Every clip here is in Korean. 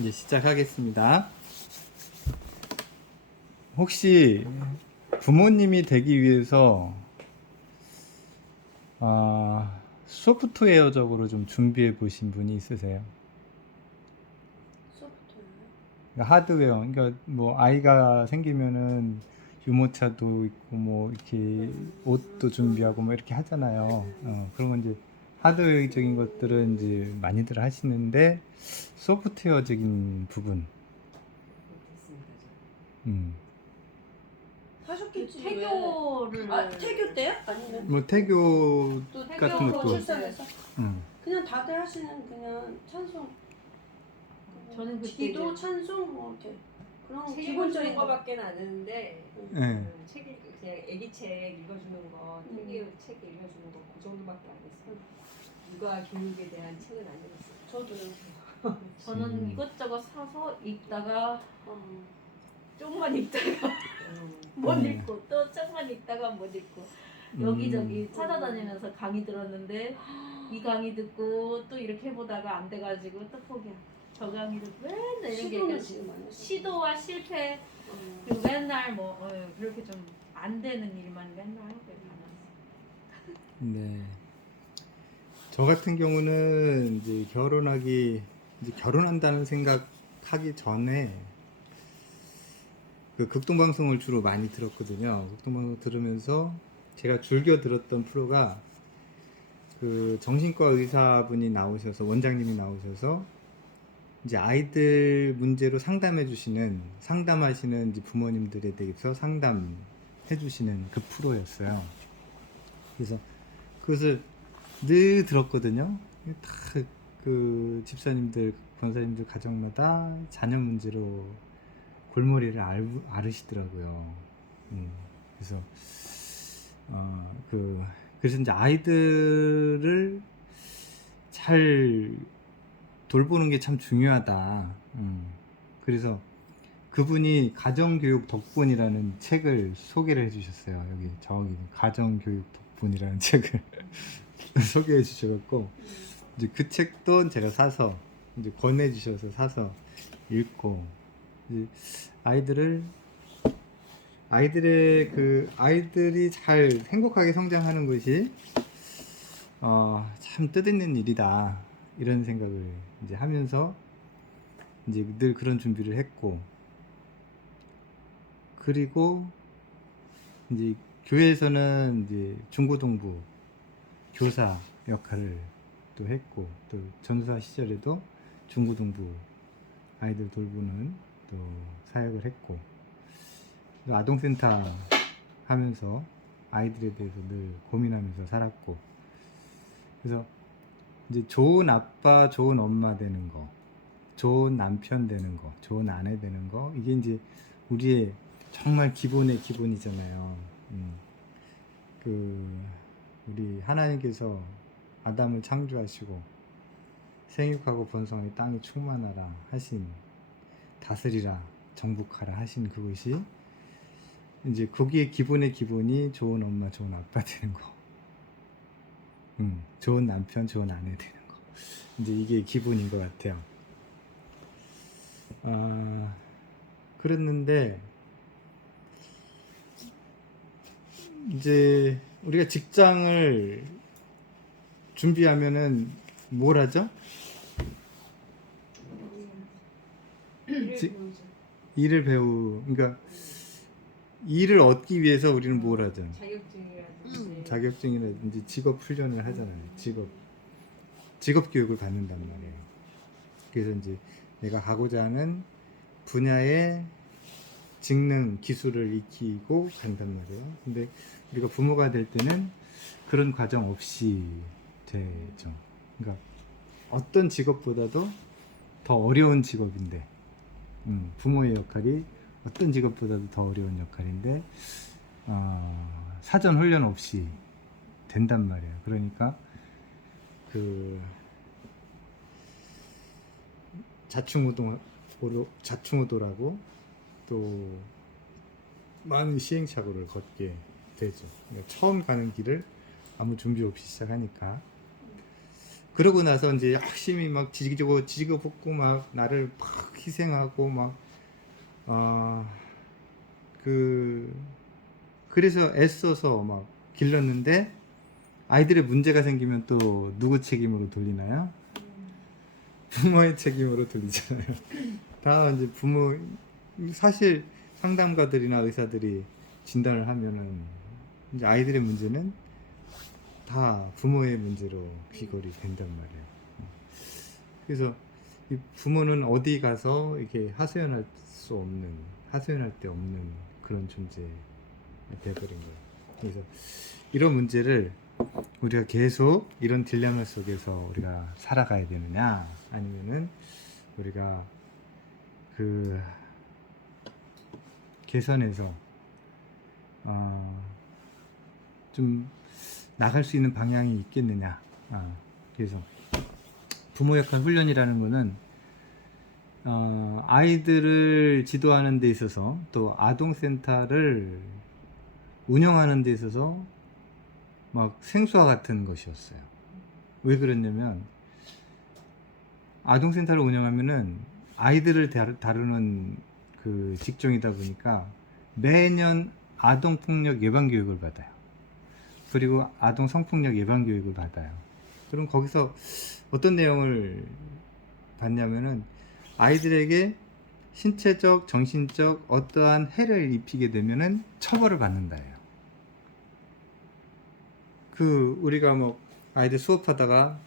이제 시작하겠습니다. 혹시 부모님이 되기 위해서 소프트웨어적으로 좀 준비해 보신 분이 있으세요? 소프트웨어요? 그러니까 하드웨어, 그러니까 뭐 아이가 생기면은 유모차도 있고 뭐 이렇게 옷도 준비하고 뭐 이렇게 하잖아요. 그런 건 이제 하드웨어적인 것들은 이제 많이들 하시는데 소프트웨어적인 부분, 음, 하셨겠지. 태교를 왜? 태교 때요? 아니면 뭐 태교 또 같은 태교 것도, 출산해서 음, 그냥 다들 하시는 그냥 찬송. 저는 그때 기도, 이제 찬송 뭐 이렇게 그런 책 기본적인 읽어주는 거. 거밖에 안 하는데 네. 그냥 애기 책 읽어주는 거, 책 읽어주는 거 그 정도밖에 안 했어요. 육아 교육에 대한 책은 안 읽었어요. 저도요. 저는 이것저것 사서 읽다가 어. 조금만 읽다가 못 읽고 또 조금만 읽다가 못 읽고 여기저기 찾아다니면서 강의 들었는데 이 강의 듣고 또 이렇게 해보다가 안 돼가지고 또 포기하고 저 강의 듣고 맨날 이런 게 시도는 있어요. 지금 안 했어요. 시도와 실패 어. 그리고 맨날 뭐 그렇게 좀 안 되는 일만 맨날 하고 많았어요. 네. 저 같은 경우는 이제 결혼한다는 생각하기 전에 그 극동방송을 주로 많이 들었거든요. 극동방송 들으면서 제가 즐겨 들었던 프로가 그 정신과 의사분이 나오셔서, 원장님이 나오셔서 이제 아이들 문제로 상담하시는 이제 부모님들에 대해서 상담해 주시는 그 프로였어요. 그래서 그것을 늘 들었거든요. 다 그 집사님들, 권사님들 가정마다 자녀 문제로 골머리를 앓으시더라고요. 그래서 그래서 이제 아이들을 잘 돌보는 게 참 중요하다. 그래서 그분이 가정교육 덕분이라는 책을 소개를 해주셨어요. 저기 가정교육 덕분이라는 책을 소개해 주셔갖고 이제 그 책도 제가 사서 이제 권해주셔서 사서 읽고 이제 아이들이 잘 행복하게 성장하는 것이 참 뜻있는 일이다, 이런 생각을 이제 하면서 이제 늘 그런 준비를 했고, 그리고 이제 교회에서는 이제 중고등부 교사 역할을 또 했고, 또 전사 시절에도 중고등부 아이들 돌보는 또 사역을 했고, 또 아동센터 하면서 아이들에 대해서 늘 고민하면서 살았고, 그래서 이제 좋은 아빠, 좋은 엄마 되는 거, 좋은 남편 되는 거, 좋은 아내 되는 거, 이게 이제 우리의 정말 기본의 기본이잖아요. 우리 하나님께서 아담을 창조하시고 생육하고 번성하여 땅이 충만하라 하신, 다스리라 정복하라 하신 그것이 이제 거기에 기본의 기본이 좋은 엄마, 좋은 아빠 되는 거, 좋은 남편, 좋은 아내 되는 거, 이제 이게 기본인 것 같아요. 그랬는데 이제 우리가 직장을 준비하면은 뭘 하죠? 일을 그러니까 일을 얻기 위해서 우리는 뭘 하죠? 자격증이라든지 직업 훈련을 하잖아요. 직업 교육을 받는단 말이에요. 그래서 이제 내가 가고자 하는 분야의 직능, 기술을 익히고 간단 말이에요. 근데 우리가 부모가 될 때는 그런 과정 없이 되죠. 그러니까 어떤 직업보다도 더 어려운 직업인데, 부모의 역할이 어떤 직업보다도 더 어려운 역할인데, 사전 훈련 없이 된단 말이에요. 그러니까 그 자충우도라고 또 많은 시행착오를 걷게 되죠. 그러니까 처음 가는 길을 아무 준비 없이 시작하니까. 그러고 나서 이제 열심히 막 지지고 볶고 막 나를 막 희생하고 막 그래서 애써서 막 길렀는데 아이들의 문제가 생기면 또 누구 책임으로 돌리나요? 부모의 책임으로 돌리잖아요. 다 이제 부모, 사실 상담가들이나 의사들이 진단을 하면은 이제 아이들의 문제는 다 부모의 문제로 귀결이 된단 말이에요. 그래서 이 부모는 어디 가서 이렇게 하소연할 데 없는 그런 존재 돼버린 거예요. 그래서 이런 문제를 우리가 계속 이런 딜레마 속에서 우리가 살아가야 되느냐, 아니면은 우리가 개선해서 좀 나갈 수 있는 방향이 있겠느냐. 그래서 부모 역할 훈련이라는 거는 아이들을 지도하는 데 있어서 또 아동센터를 운영하는 데 있어서 막 생수와 같은 것이었어요. 왜 그랬냐면 아동센터를 운영하면은 아이들을 다루는 그 직종이다 보니까 매년 아동폭력 예방교육을 받아요. 그리고 아동 성폭력 예방교육을 받아요. 그럼 거기서 어떤 내용을 받냐면은 아이들에게 신체적, 정신적 어떠한 해를 입히게 되면은 처벌을 받는다예요. 우리가 뭐 아이들 수업하다가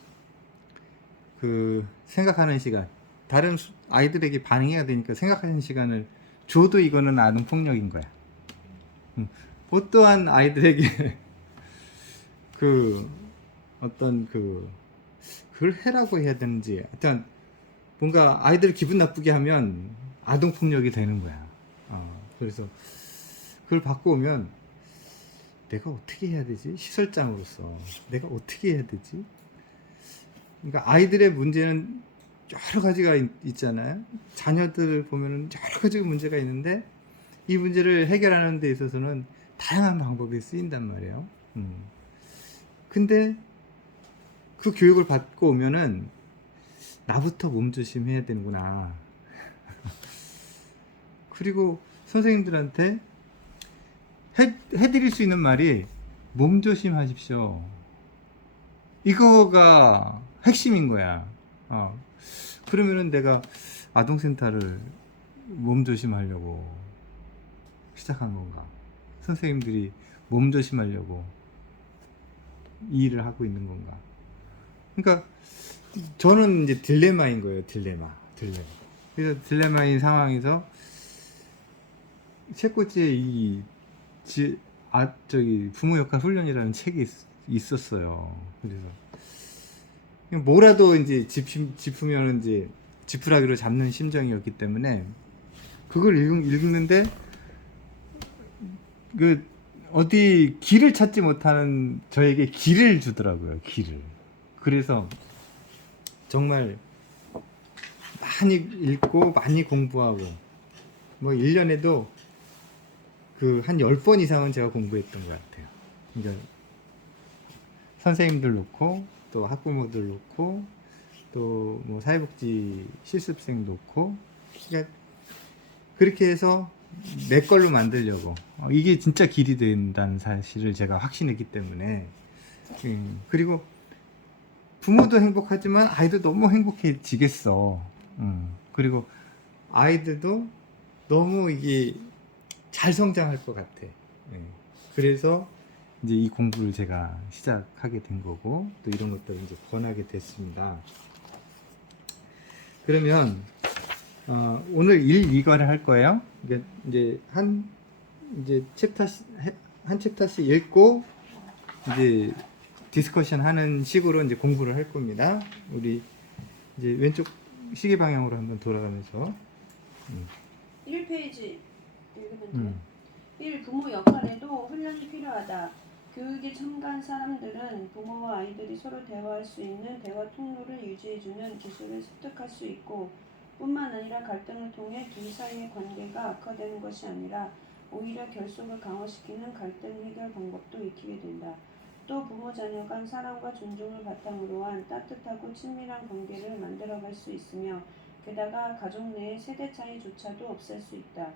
생각하는 시간, 다른 아이들에게 반응해야 되니까 생각하는 시간을 줘도 이거는 아동 폭력인 거야. 어떠한 아이들에게 그걸 해라고 해야 되는지, 하여튼 뭔가 아이들 기분 나쁘게 하면 아동 폭력이 되는 거야. 그래서 그걸 받고 오면 내가 어떻게 해야 되지? 시설장으로서 내가 어떻게 해야 되지? 그러니까 아이들의 문제는 여러 가지가 있잖아요. 자녀들을 보면은 여러 가지 문제가 있는데 이 문제를 해결하는 데 있어서는 다양한 방법이 쓰인단 말이에요. 근데 그 교육을 받고 오면은 나부터 몸조심해야 되는구나. 그리고 선생님들한테 해드릴 수 있는 말이 몸조심하십시오. 이거가 핵심인 거야. 그러면은 내가 아동센터를 몸조심하려고 시작한 건가? 선생님들이 몸조심하려고 이 일을 하고 있는 건가? 그러니까 저는 이제 딜레마인 거예요. 딜레마. 그래서 딜레마인 상황에서 책꽂이에 부모 역할 훈련이라는 책이 있었어요. 그래서 뭐라도 이제 짚으면 이제 지푸라기로 잡는 심정이었기 때문에 그걸 읽는데 어디 길을 찾지 못하는 저에게 길을 주더라고요. 길을. 그래서 정말 많이 읽고 많이 공부하고 뭐 1년에도 한 10번 이상은 제가 공부했던 것 같아요. 그러니까 선생님들 놓고 또 학부모들 놓고 또 뭐 사회복지 실습생 놓고, 그러니까 그렇게 해서 내 걸로 만들려고, 이게 진짜 길이 된다는 사실을 제가 확신했기 때문에, 그리고 부모도 행복하지만 아이도 너무 행복해지겠어. 그리고 아이들도 너무 이게 잘 성장할 것 같아. 그래서 이제 이 공부를 제가 시작하게 된 거고, 또 이런 것들을 이제 권하게 됐습니다. 그러면 오늘 2과를 할 거예요. 이제 한 챕터씩 읽고 이제 디스커션 하는 식으로 이제 공부를 할 겁니다. 우리 이제 왼쪽 시계 방향으로 한번 돌아가면서 1페이지 읽으면 돼요. 1. 부모 역할에도 훈련이 필요하다. 교육에 참가한 사람들은 부모와 아이들이 서로 대화할 수 있는 대화 통로를 유지해주는 기술을 습득할 수 있고, 뿐만 아니라 갈등을 통해 둘 사이의 관계가 악화되는 것이 아니라 오히려 결속을 강화시키는 갈등 해결 방법도 익히게 된다. 또 부모 자녀 간 사랑과 존중을 바탕으로 한 따뜻하고 친밀한 관계를 만들어갈 수 있으며 게다가 가족 내의 세대 차이조차도 없앨 수 있다.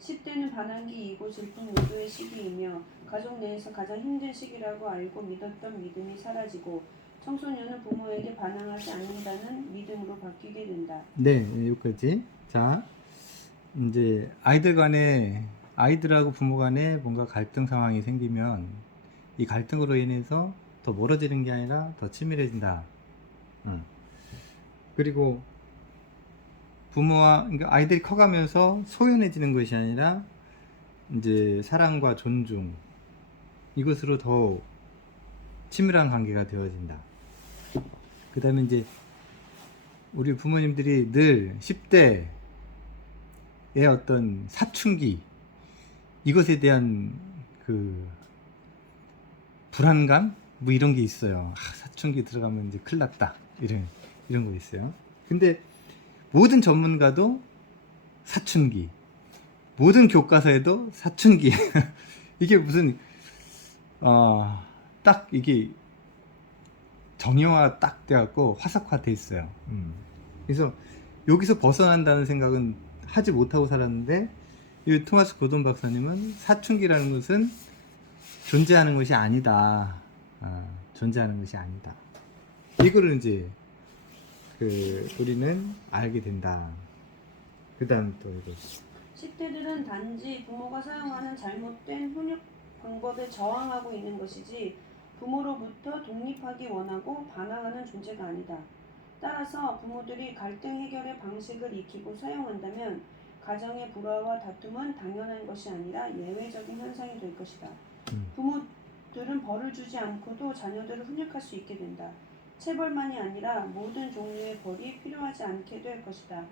10대는 반항기이고 질풍 노도의 시기이며 가족 내에서 가장 힘든 시기라고 알고 믿었던 믿음이 사라지고 청소년은 부모에게 반항하지 않는다는 믿음으로 바뀌게 된다. 네, 여기까지. 자, 이제 아이들하고 부모 간에 뭔가 갈등 상황이 생기면 이 갈등으로 인해서 더 멀어지는 게 아니라 더 친밀해진다. 그리고 그러니까 아이들이 커가면서 소연해지는 것이 아니라 이제 사랑과 존중 이것으로 더 친밀한 관계가 되어진다. 그 다음에 이제 우리 부모님들이 늘 10대의 어떤 사춘기 이것에 대한 그 불안감 뭐 이런 게 있어요. 사춘기 들어가면 이제 큰일 났다 이런 거 있어요. 근데 모든 전문가도 사춘기, 모든 교과서에도 사춘기 이게 무슨 딱 이게 정형화 딱 돼갖고 화석화돼 있어요. 그래서 여기서 벗어난다는 생각은 하지 못하고 살았는데 이 토마스 고돈 박사님은 사춘기라는 것은 존재하는 것이 아니다. 존재하는 것이 아니다. 이거를 이제 우리는 알게 된다. 그 다음 또 이거 10대들은 단지 부모가 사용하는 잘못된 훈육 방법에 저항하고 있는 것이지 부모로부터 독립하기 원하고 반항하는 존재가 아니다. 따라서 부모들이 갈등 해결의 방식을 익히고 사용한다면 가정의 불화와 다툼은 당연한 것이 아니라 예외적인 현상이 될 것이다. 부모들은 벌을 주지 않고도 자녀들을 훈육할 수 있게 된다. 체벌만이 아니라 모든 종류의 벌이 필요하지 않게 될 것이다.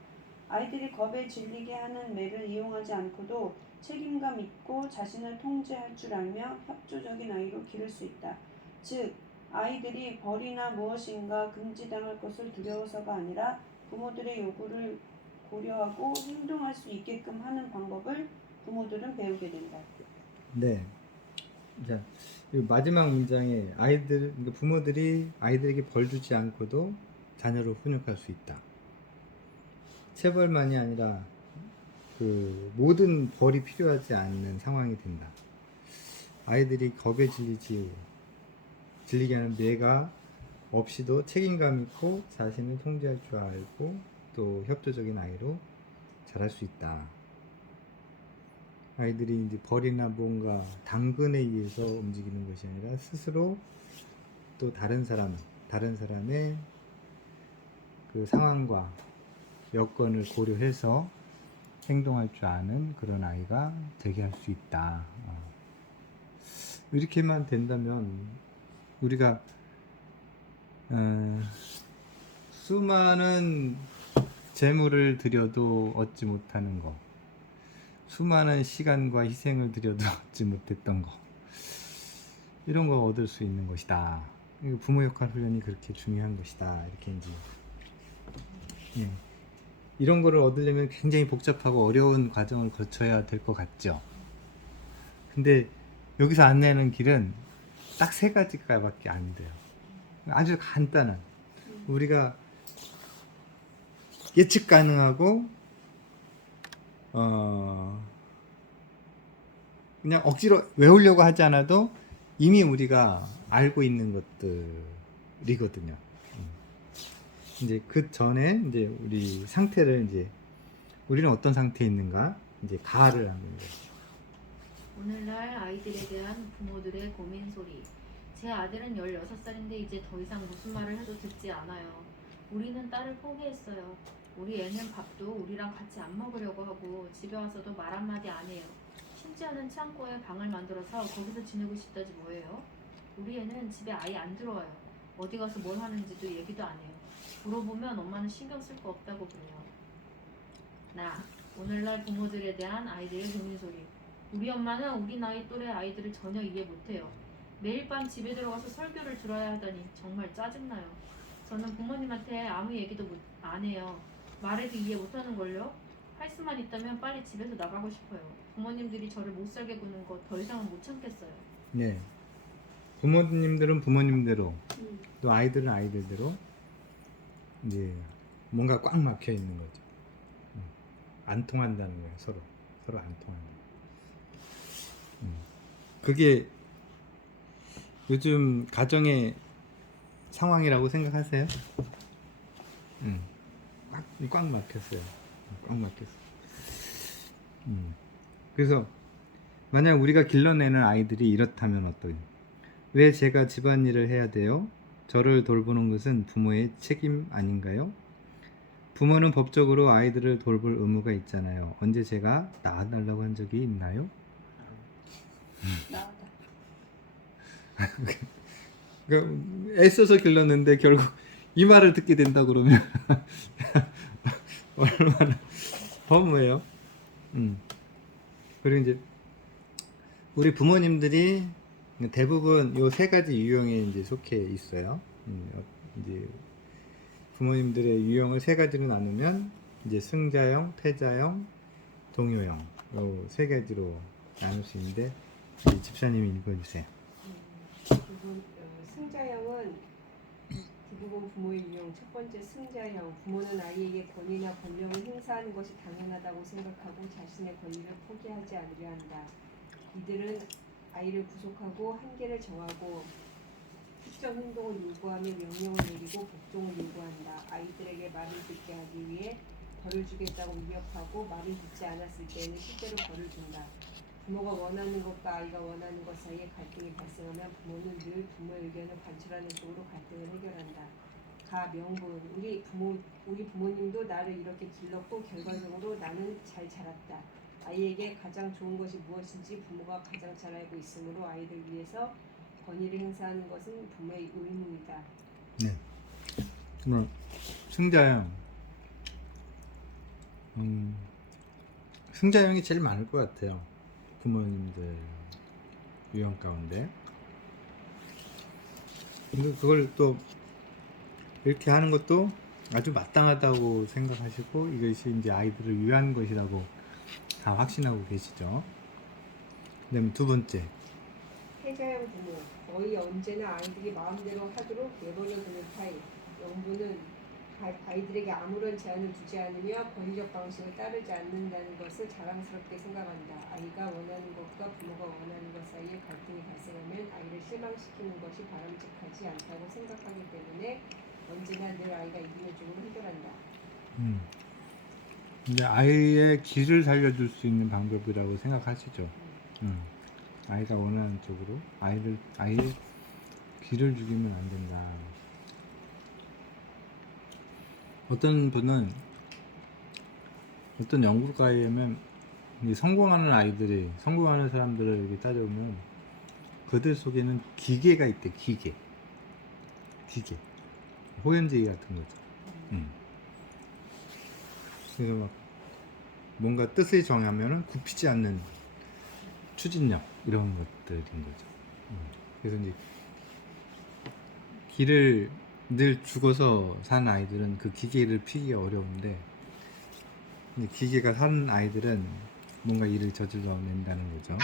아이들이 겁에 질리게 하는 매를 이용하지 않고도 책임감 있고 자신을 통제할 줄 알며 협조적인 아이로 기를 수 있다. 즉, 아이들이 벌이나 무엇인가 금지당할 것을 두려워서가 아니라 부모들의 요구를 고려하고 행동할 수 있게끔 하는 방법을 부모들은 배우게 된다. 네. 자, 이 마지막 문장에 그러니까 부모들이 아이들에게 벌 주지 않고도 자녀를 훈육할 수 있다. 체벌만이 아니라 그 모든 벌이 필요하지 않는 상황이 된다. 아이들이 겁에 질리게 하는 매가 없이도 책임감 있고 자신을 통제할 줄 알고 또 협조적인 아이로 자랄 수 있다. 아이들이 이제 벌이나 뭔가 당근에 의해서 움직이는 것이 아니라 스스로 또 다른 사람의 그 상황과 여건을 고려해서 행동할 줄 아는 그런 아이가 되게 할 수 있다. 이렇게만 된다면 우리가 수많은 재물을 들여도 얻지 못하는 것, 수많은 시간과 희생을 들여도 얻지 못했던 것, 이런 걸 얻을 수 있는 것이다. 부모 역할 훈련이 그렇게 중요한 것이다. 이렇게 이제 이런 거를 얻으려면 굉장히 복잡하고 어려운 과정을 거쳐야 될 것 같죠. 근데 여기서 안내하는 길은 딱 3가지밖에 안 돼요. 아주 간단한, 우리가 예측 가능하고 그냥 억지로 외우려고 하지 않아도 이미 우리가 알고 있는 것들이거든요. 이제 그 전에 이제 우리 상태를 이제 우리는 어떤 상태에 있는가 이제 가를 하는 거예요. 오늘날 아이들에 대한 부모들의 고민 소리. 제 아들은 16살인데 이제 더 이상 무슨 말을 해도 듣지 않아요. 우리는 딸을 포기했어요. 우리 애는 밥도 우리랑 같이 안 먹으려고 하고 집에 와서도 말 한마디 안 해요. 심지어는 창고에 방을 만들어서 거기서 지내고 싶다지 뭐예요. 우리 애는 집에 아예 안 들어와요. 어디 가서 뭘 하는지도 얘기도 안 해요. 물어보면 엄마는 신경 쓸 거 없다고 그래요. 오늘날 부모들에 대한 아이들의 고민 소리. 우리 엄마는 우리 나이 또래 아이들을 전혀 이해 못해요. 매일 밤 집에 들어가서 설교를 들어야 하다니 정말 짜증나요. 저는 부모님한테 아무 얘기도 안 해요. 말해도 이해 못하는걸요? 할 수만 있다면 빨리 집에서 나가고 싶어요. 부모님들이 저를 못 살게 구는 거 더 이상은 못 참겠어요. 네. 부모님들은 부모님대로 음. 또 아이들은 아이들대로 이제 뭔가 꽉 막혀 있는 거죠. 안 통한다는 거예요. 서로 안 통한다. 그게 요즘 가정의 상황이라고 생각하세요? 꽉 막혔어요. 꽉 막혔어. 그래서 만약 우리가 길러내는 아이들이 이렇다면 어떠요? 왜 제가 집안일을 해야 돼요? 저를 돌보는 것은 부모의 책임 아닌가요? 부모는 법적으로 아이들을 돌볼 의무가 있잖아요. 언제 제가 낳아달라고 한 적이 있나요? 나다. 그러니까 애써서 길렀는데 결국 이 말을 듣게 된다 그러면 얼마나 허무해요. 그리고 이제 우리 부모님들이 대부분 요 세 가지 유형에 이제 속해 있어요. 이제 부모님들의 유형을 세 가지로 나누면 이제 승자형, 패자형, 동요형 요 세 가지로 나눌 수 있는데 이제 집사님이 읽어주세요. 승자형은 대부분 부모의 유형. 첫 번째 승자형. 부모는 아이에게 권위나 권력을 행사하는 것이 당연하다고 생각하고 자신의 권리를 포기하지 않으려 한다. 이들은 아이를 구속하고 한계를 정하고 특정 행동을 요구하며 명령을 내리고 복종을 요구한다. 아이들에게 말을 듣게 하기 위해 벌을 주겠다고 위협하고 말을 듣지 않았을 때에는 실제로 벌을 준다. 부모가 원하는 것과 아이가 원하는 것 사이에 갈등이 발생하면 부모는 늘 부모의 의견을 관철하는 쪽으로 갈등을 해결한다. 명분. 우리 부모님도 나를 이렇게 길렀고 결과적으로 나는 잘 자랐다. 아이에게 가장 좋은 것이 무엇인지 부모가 가장 잘 알고 있으므로 아이를 위해서 권위를 행사하는 것은 부모의 의무이다. 네. 승자형. 승자형이 제일 많을 것 같아요. 부모님들 유형 가운데. 근데 그걸 또 이렇게 하는 것도 아주 마땅하다고 생각하시고 이것이 이제 아이들을 위한 것이라고 다 확신하고 계시죠. 그다음에 두 번째. 패자형 부모. 거의 언제나 아이들이 마음대로 하도록 내버려두는 타입. 명분은 아이들에게 아무런 제한을 두지 않으며 권위적 방식을 따르지 않는다는 것을 자랑스럽게 생각한다. 아이가 원하는 것과 부모가 원하는 것 사이에 갈등이 발생하면 아이를 실망시키는 것이 바람직하지 않다고 생각하기 때문에 언제나 늘 아이가 이기는 쪽으로 해결한다. 근데 아이의 길을 살려줄 수 있는 방법이라고 생각하시죠. 아이가 원하는 쪽으로 아이의 길을 죽이면 안 된다. 어떤 분은 어떤 연구가에 의하면 성공하는 사람들을 이렇게 따져보면 그들 속에는 기계가 있대. 기계 호연제기 같은 거죠. 그래서 막 뭔가 뜻을 정하면은 굽히지 않는 추진력 이런 것들인 거죠. 그래서 이제 길을 늘 죽어서 산 아이들은 그 기계를 피기가 어려운데 이제 기계가 산 아이들은 뭔가 일을 저질러 낸다는 거죠.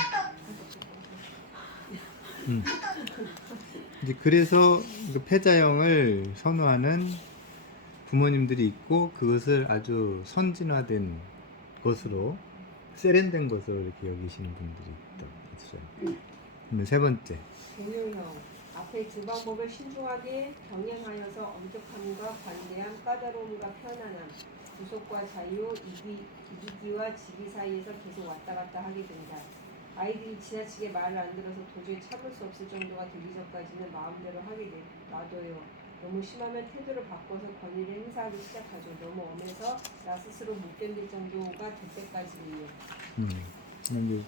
이제 그래서 그 패자형을 선호하는 부모님들이 있고 그것을 아주 선진화된 것으로 세련된 것으로 이렇게 여기시는 분들이 있어요. 그러면 세 번째. 동요형. 앞에 두 방법을 신중하게 병행하여서 엄격함과 관대함, 까다로움과 편안함, 구속과 자유, 이기기와 지기 사이에서 계속 왔다 갔다 하게 된다. 아이들이 지나치게 말을 안 들어서 도저히 참을 수 없을 정도가 되기 전까지는 마음대로 하게 놔둬요. 너무 심하면 태도를 바꿔서 권위를 행사하기 시작하죠. 너무 엄해서 나 스스로 못 견딜 정도가 될 때까지는요. 이제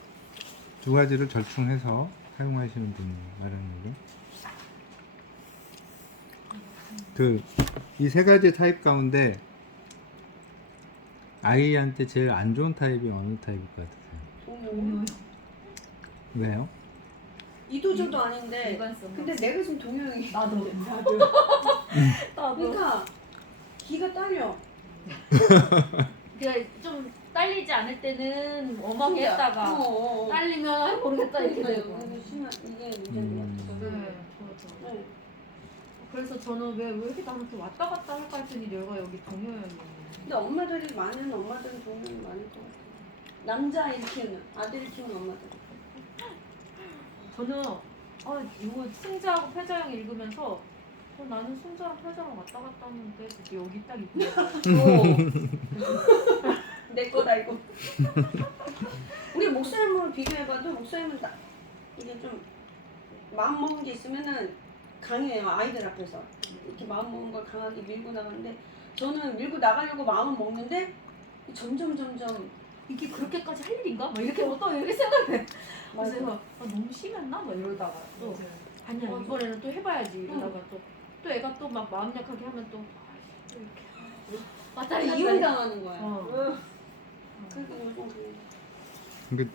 두 가지를 절충해서 사용하시는 분 말하는 거죠. 이 세 가지 타입 가운데 아이한테 제일 안 좋은 타입이 어느 타입일 것 같으세요? 왜요? 이도저도 아닌데 일관성. 근데 내가 지금 동요형이 나도. 그러니까 기가 딸려. 그러니까 좀 딸리지 않을 때는 엄하게 했다가 어. 딸리면 모르겠다 이렇게 그러니까요. 되고. 이게 심한 이게 문제인 것 같아서. 그래서 저는 왜 이렇게 나한테 왔다 갔다 할까 했더니 내가 여기 동요였네. 근데 엄마들이 많은 엄마들은 동료이 많을 것 같아요. 남자아이 키우는 아들을 키우는 엄마들. 저는 이거 승자하고 패자형 읽으면서 나는 승자랑 패자랑 왔다 갔다 하는데 그게 여기 딱 있고 내 거다 이거. 우리 목사님을 비교해봐도 목사님은 이게 좀 마음 먹은 게 있으면은 강해요. 아이들 앞에서 이렇게 마음 먹은 걸 강하게 밀고 나가는데 저는 밀고 나가려고 마음을 먹는데 점점 이게 그렇게까지 할 일인가? 막 이렇게 또 이렇게 생각해. 맞아. 그래서 너무 심했나? 막 이러다가 또 아니야 맞아. 이번에는 또 해봐야지 이러다가 또 애가 또 막 마음 약하게 하면 또 이렇게 왔다 갔다 이용당하는 거야. 어. 그러니까 요즘 그래. 그러니까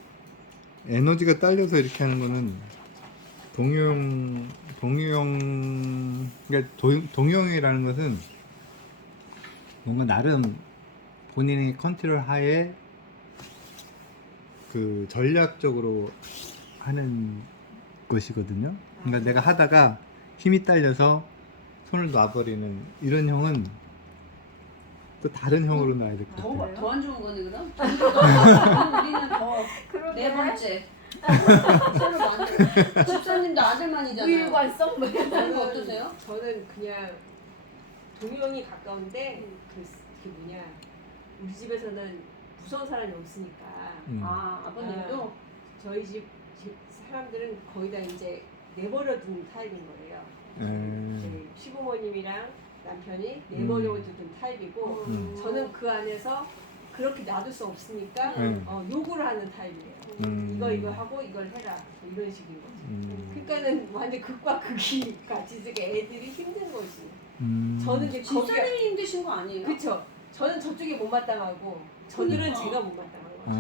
에너지가 딸려서 이렇게 하는 거는 그러니까 동요형이라는 것은 뭔가 나름 본인의 컨트롤 하에 그 전략적으로 하는 것이거든요. 그러니까 내가 하다가 힘이 딸려서 손을 놔버리는 이런 형은 또 다른 형으로 놔야 될 것 같아요. 더 안 좋은 거네 그럼? 우리는 더 네 번째 새로 만든 집사님도 아들만이잖아요. 우일관성 뭐 이런 그거 어떠세요? 저는 그냥 동요형이 가까운데 그 뭐냐 우리 집에서는 무서운 사람이 없으니까 아 아버님도 저희 집 사람들은 거의 다 이제 내버려둔 타입인 거예요. 저희 시부모님이랑 남편이 내버려둔 타입이고 저는 그 안에서 그렇게 놔둘 수 없으니까 요구를 하는 타입이에요. 이거 하고 이걸 해라 뭐 이런 식인 거죠. 그러니까는 완전 극과 극이 같이 있으니까 애들이 힘든 거지. 저는 이제 집사님이 힘드신 거 아니에요? 그렇죠. 저는 저쪽에 못마땅하고 저들은 그러니까. 제가 못마땅한 거죠.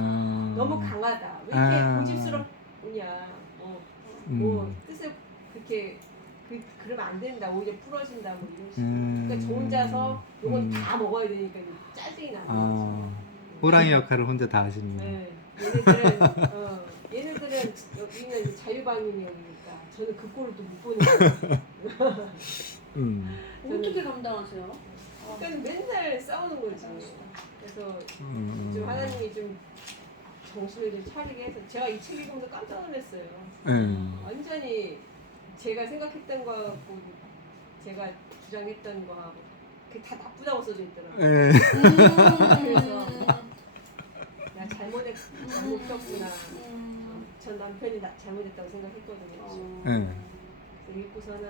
너무 강하다. 왜 이렇게 고집스럽냐. 뭐 뜻을 그렇게 그러면 안 된다. 오히려 풀어진다. 뭐 이런 식으로. 그러니까 저 혼자서 이건 다 먹어야 되니까 짜증이 나는 거죠. 호랑이 역할을 혼자 다 하시는 거예요. 네. 얘네들은 여기는 자유방임형이니까 저는 그 꼴을 또 못 보는 거예요. 어떻게 감당하세요? 그러니까 맨날 싸우는 거지. 그래서 좀 하나님이 좀 정신을 좀 차리게 해서 제가 이 책 읽으면서 깜짝 놀랐어요. 완전히 제가 생각했던 거하고 제가 주장했던 거하고 그게 다 나쁘다고 써져 있더라고요. 그래서 나 잘못했구나. 전 남편이 잘못했다고 생각했거든요. 그래서 읽고서는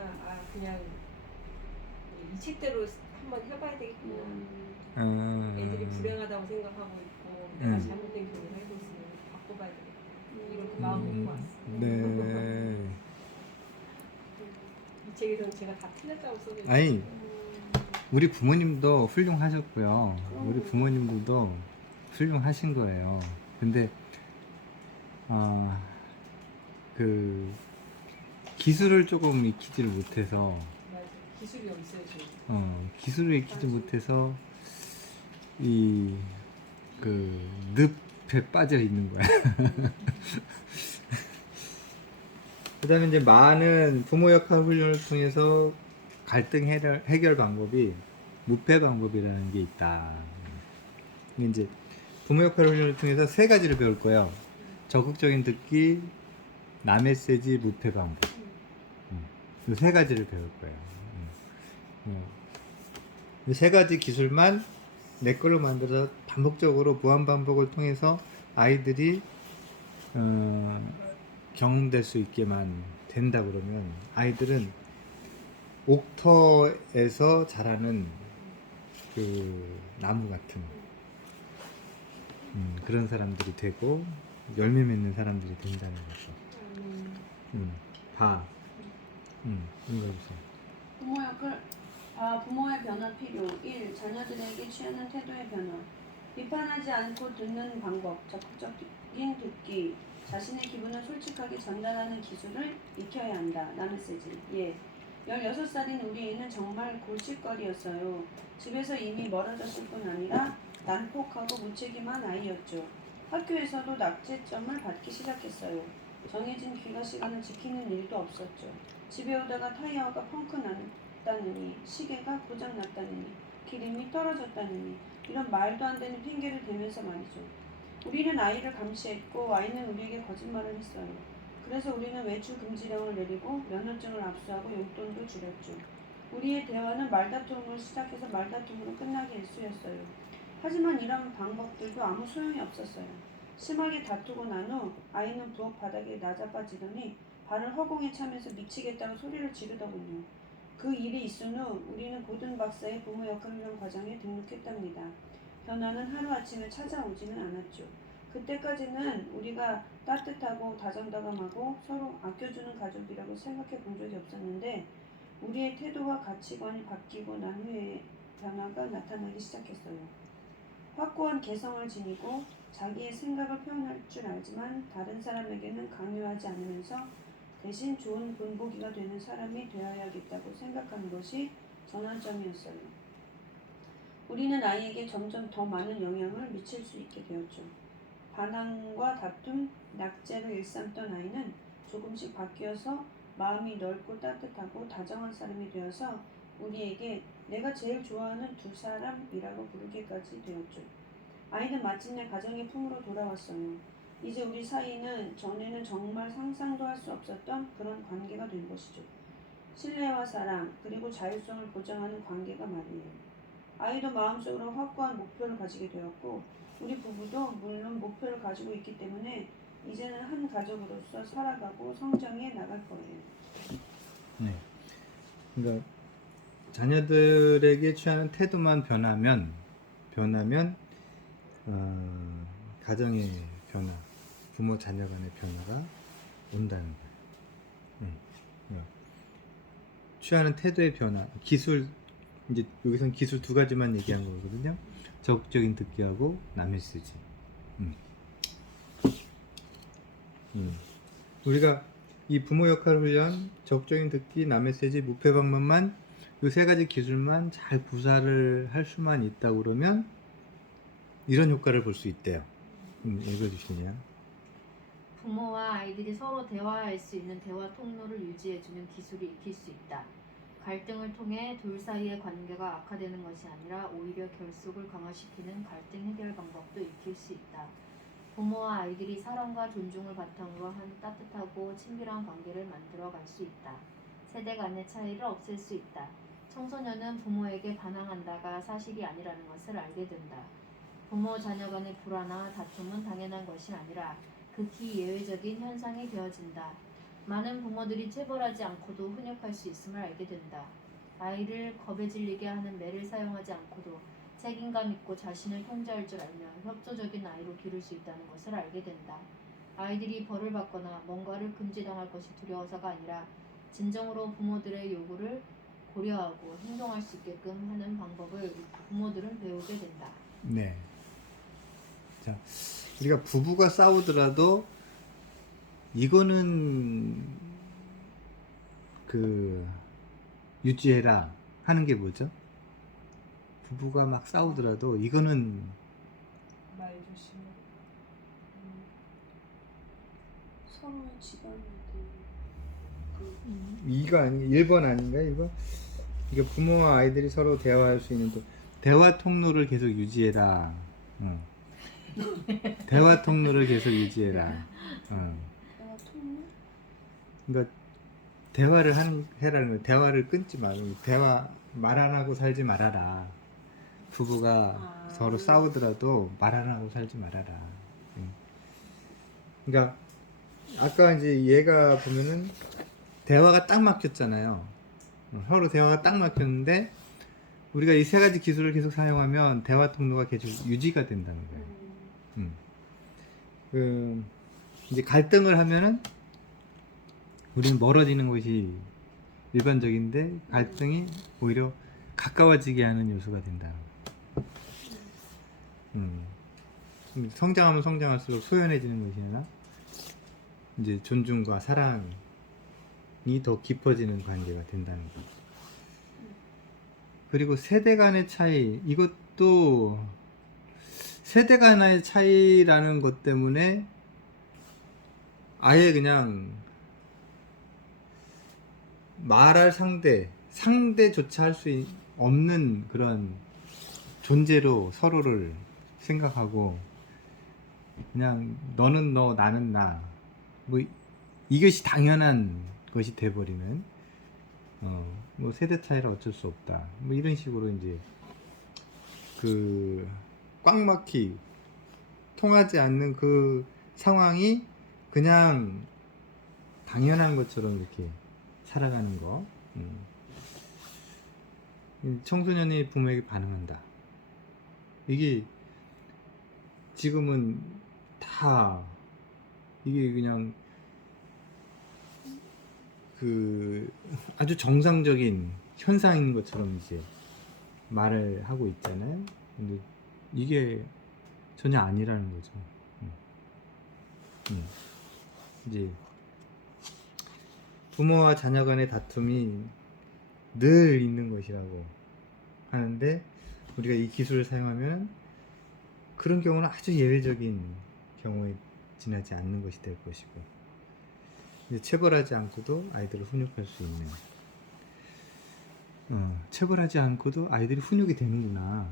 그냥 이 책대로 한번 해봐야 되겠구나. 애들이 불행하다고 생각하고 있고 내가 잘못된 교육을 하고 있으면 바꿔봐야 되겠다. 이렇게 마음 먹고 왔어요. 네. 이 책에서는 제가 다 틀렸다고 써져 아니, 있어요. 우리 부모님도 훌륭하셨고요. 우리 부모님들도 훌륭하신 거예요. 근데 그 기술을 조금 익히지를 못해서 맞아. 기술이 없어요, 지금. 기술을 익히지 못해서 이 그 늪에 빠져 있는 거야. 그다음에 이제 많은 부모 역할 훈련을 통해서 갈등 해결 방법이 무패 방법이라는 게 있다. 이게 이제 부모 역할 훈련을 통해서 세 가지를 배울 거예요. 적극적인 듣기, 나메시지, 무패 방법. 이 세 가지를 배울 거예요. 이 세 가지 기술만 내 걸로 만들어서 반복적으로 무한 반복을 통해서 아이들이 경험될 수 있게만 된다 그러면 아이들은 옥터에서 자라는 그 나무 같은 그런 사람들이 되고 열매 맺는 사람들이 된다는 거죠. 읽어주세요. 부모 역할 부모의 변화 필요. 1. 자녀들에게 취하는 태도의 변화. 비판하지 않고 듣는 방법. 적극적인 듣기. 자신의 기분을 솔직하게 전달하는 기술을 익혀야 한다. 나메시지. 예. 16살인 우리 애는 정말 골칫거리였어요. 집에서 이미 멀어졌을 뿐 아니라 난폭하고 무책임한 아이였죠. 학교에서도 낙제점을 받기 시작했어요. 정해진 귀가 시간을 지키는 일도 없었죠. 집에 오다가 타이어가 펑크 없다느니 시계가 고장났다느니 기름이 떨어졌다느니 이런 말도 안 되는 핑계를 대면서 말이죠. 우리는 아이를 감시했고 아이는 우리에게 거짓말을 했어요. 그래서 우리는 외출 금지령을 내리고 면허증을 압수하고 용돈도 줄였죠. 우리의 대화는 말다툼으로 시작해서 말다툼으로 끝나기 일쑤였어요. 하지만 이런 방법들도 아무 소용이 없었어요. 심하게 다투고 난 후 아이는 부엌 바닥에 나자빠지더니 발을 허공에 차면서 미치겠다고 소리를 지르더군요. 그 일이 있은 후 우리는 고든 박사의 부모 역할 훈련 과정에 등록했답니다. 변화는 하루아침에 찾아오지는 않았죠. 그때까지는 우리가 따뜻하고 다정다감하고 서로 아껴주는 가족이라고 생각해 본 적이 없었는데 우리의 태도와 가치관이 바뀌고 난 후에 변화가 나타나기 시작했어요. 확고한 개성을 지니고 자기의 생각을 표현할 줄 알지만 다른 사람에게는 강요하지 않으면서 대신 좋은 본보기가 되는 사람이 되어야겠다고 생각하는 것이 전환점이었어요. 우리는 아이에게 점점 더 많은 영향을 미칠 수 있게 되었죠. 반항과 다툼, 낙제를 일삼던 아이는 조금씩 바뀌어서 마음이 넓고 따뜻하고 다정한 사람이 되어서 우리에게 내가 제일 좋아하는 두 사람이라고 부르기까지 되었죠. 아이는 마침내 가정의 품으로 돌아왔어요. 이제 우리 사이는 전에는 정말 상상도 할 수 없었던 그런 관계가 된 것이죠. 신뢰와 사랑 그리고 자율성을 보장하는 관계가 말이에요. 아이도 마음속으로 확고한 목표를 가지게 되었고 우리 부부도 물론 목표를 가지고 있기 때문에 이제는 한 가족으로서 살아가고 성장해 나갈 거예요. 네. 그러니까 자녀들에게 취하는 태도만 변하면 가정의 변화, 부모 자녀 간의 변화가 온다는 거예요. 그러니까 취하는 태도의 변화, 기술 이제 여기선 기술 두 가지만 얘기한 거거든요. 적극적인 듣기하고 남의 쓰지. 우리가 이 부모 역할 훈련, 적극적인 듣기, 남의 쓰지, 무패 방법만 이 세 가지 기술만 잘 구사를 할 수만 있다 그러면 이런 효과를 볼 수 있대요. 읽어주시냐? 부모와 아이들이 서로 대화할 수 있는 대화 통로를 유지해주는 기술이 익힐 수 있다. 갈등을 통해 둘 사이의 관계가 악화되는 것이 아니라 오히려 결속을 강화시키는 갈등 해결 방법도 익힐 수 있다. 부모와 아이들이 사랑과 존중을 바탕으로 한 따뜻하고 친밀한 관계를 만들어갈 수 있다. 세대 간의 차이를 없앨 수 있다. 청소년은 부모에게 반항한다가 사실이 아니라는 것을 알게 된다. 부모 자녀 간의 불화나 다툼은 당연한 것이 아니라 극히 예외적인 현상이 되어진다. 많은 부모들이 체벌하지 않고도 훈육할 수 있음을 알게 된다. 아이를 겁에 질리게 하는 매를 사용하지 않고도 책임감 있고 자신을 통제할 줄 알면 협조적인 아이로 기를 수 있다는 것을 알게 된다. 아이들이 벌을 받거나 뭔가를 금지당할 것이 두려워서가 아니라 진정으로 부모들의 요구를 고려하고 행동할 수 있게끔 하는 방법을 부모들은 배우게 된다. 네. 자, 우리가 부부가 싸우더라도 이거는 유지해라 하는 게 뭐죠? 부부가 막 싸우더라도 이거는 말 조심해. 서로의 집안에 이거 아니 1번 아닌가 이거? 이거 부모와 아이들이 서로 대화할 수 있는 대화 통로를 계속 유지해라. 대화 통로를 계속 유지해라. 대화 통로? 그러니까 대화를 해라는 거예요. 대화를 끊지 말고 말 안 하고 살지 말아라. 부부가 서로 싸우더라도 말 안 하고 살지 말아라. 그러니까 아까 이제 얘가 보면은 대화가 딱 막혔잖아요. 서로 대화가 딱 막혔는데 우리가 이 세 가지 기술을 계속 사용하면 대화 통로가 계속 유지가 된다는 거예요. 이제 갈등을 하면은 우리는 멀어지는 것이 일반적인데 갈등이 오히려 가까워지게 하는 요소가 된다. 성장하면 성장할수록 소연해지는 것이 아니라 이제 존중과 사랑이 더 깊어지는 관계가 된다는 거죠. 그리고 세대 간의 차이, 이것도 세대 간의 차이라는 것 때문에 아예 그냥 말할 상대, 상대조차 할 수 없는 그런 존재로 서로를 생각하고 그냥 너는 너 나는 나 뭐 이것이 당연한 것이 돼버리는 뭐 세대 차이라 어쩔 수 없다 뭐 이런 식으로 이제 그 꽉 막히 통하지 않는 그 상황이 그냥 당연한 것처럼 이렇게 살아가는 거. 청소년이 부모에게 반응한다. 이게 지금은 다 이게 그냥 그 아주 정상적인 현상인 것처럼 이제 말을 하고 있잖아요. 근데 이게 전혀 아니라는 거죠. 이제 부모와 자녀 간의 다툼이 늘 있는 것이라고 하는데 우리가 이 기술을 사용하면 그런 경우는 아주 예외적인 경우에 지나지 않는 것이 될 것이고 이제 체벌하지 않고도 아이들을 훈육할 수 있는 체벌하지 않고도 아이들이 훈육이 되는구나.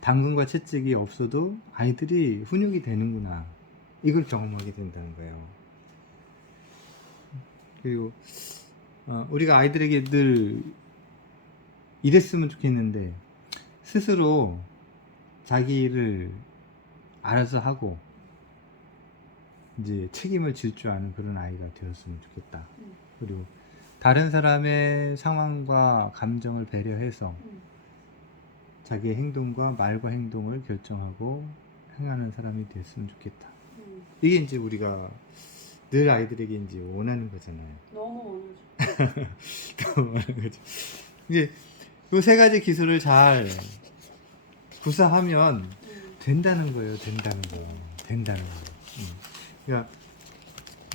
당근과 채찍이 없어도 아이들이 훈육이 되는구나. 이걸 경험하게 된다는 거예요. 그리고 우리가 아이들에게 늘 이랬으면 좋겠는데 스스로 자기 일을 알아서 하고 이제 책임을 질 줄 아는 그런 아이가 되었으면 좋겠다. 그리고 다른 사람의 상황과 감정을 배려해서 자기의 행동과 말과 행동을 결정하고 행하는 사람이 됐으면 좋겠다. 이게 이제 우리가 늘 아이들에게 이제 원하는 거잖아요. 너무 원하죠. 너무 원하는 거죠. 이제 이 세 가지 기술을 잘 구사하면 된다는 거예요. 된다는 거. 된다는 거. 그러니까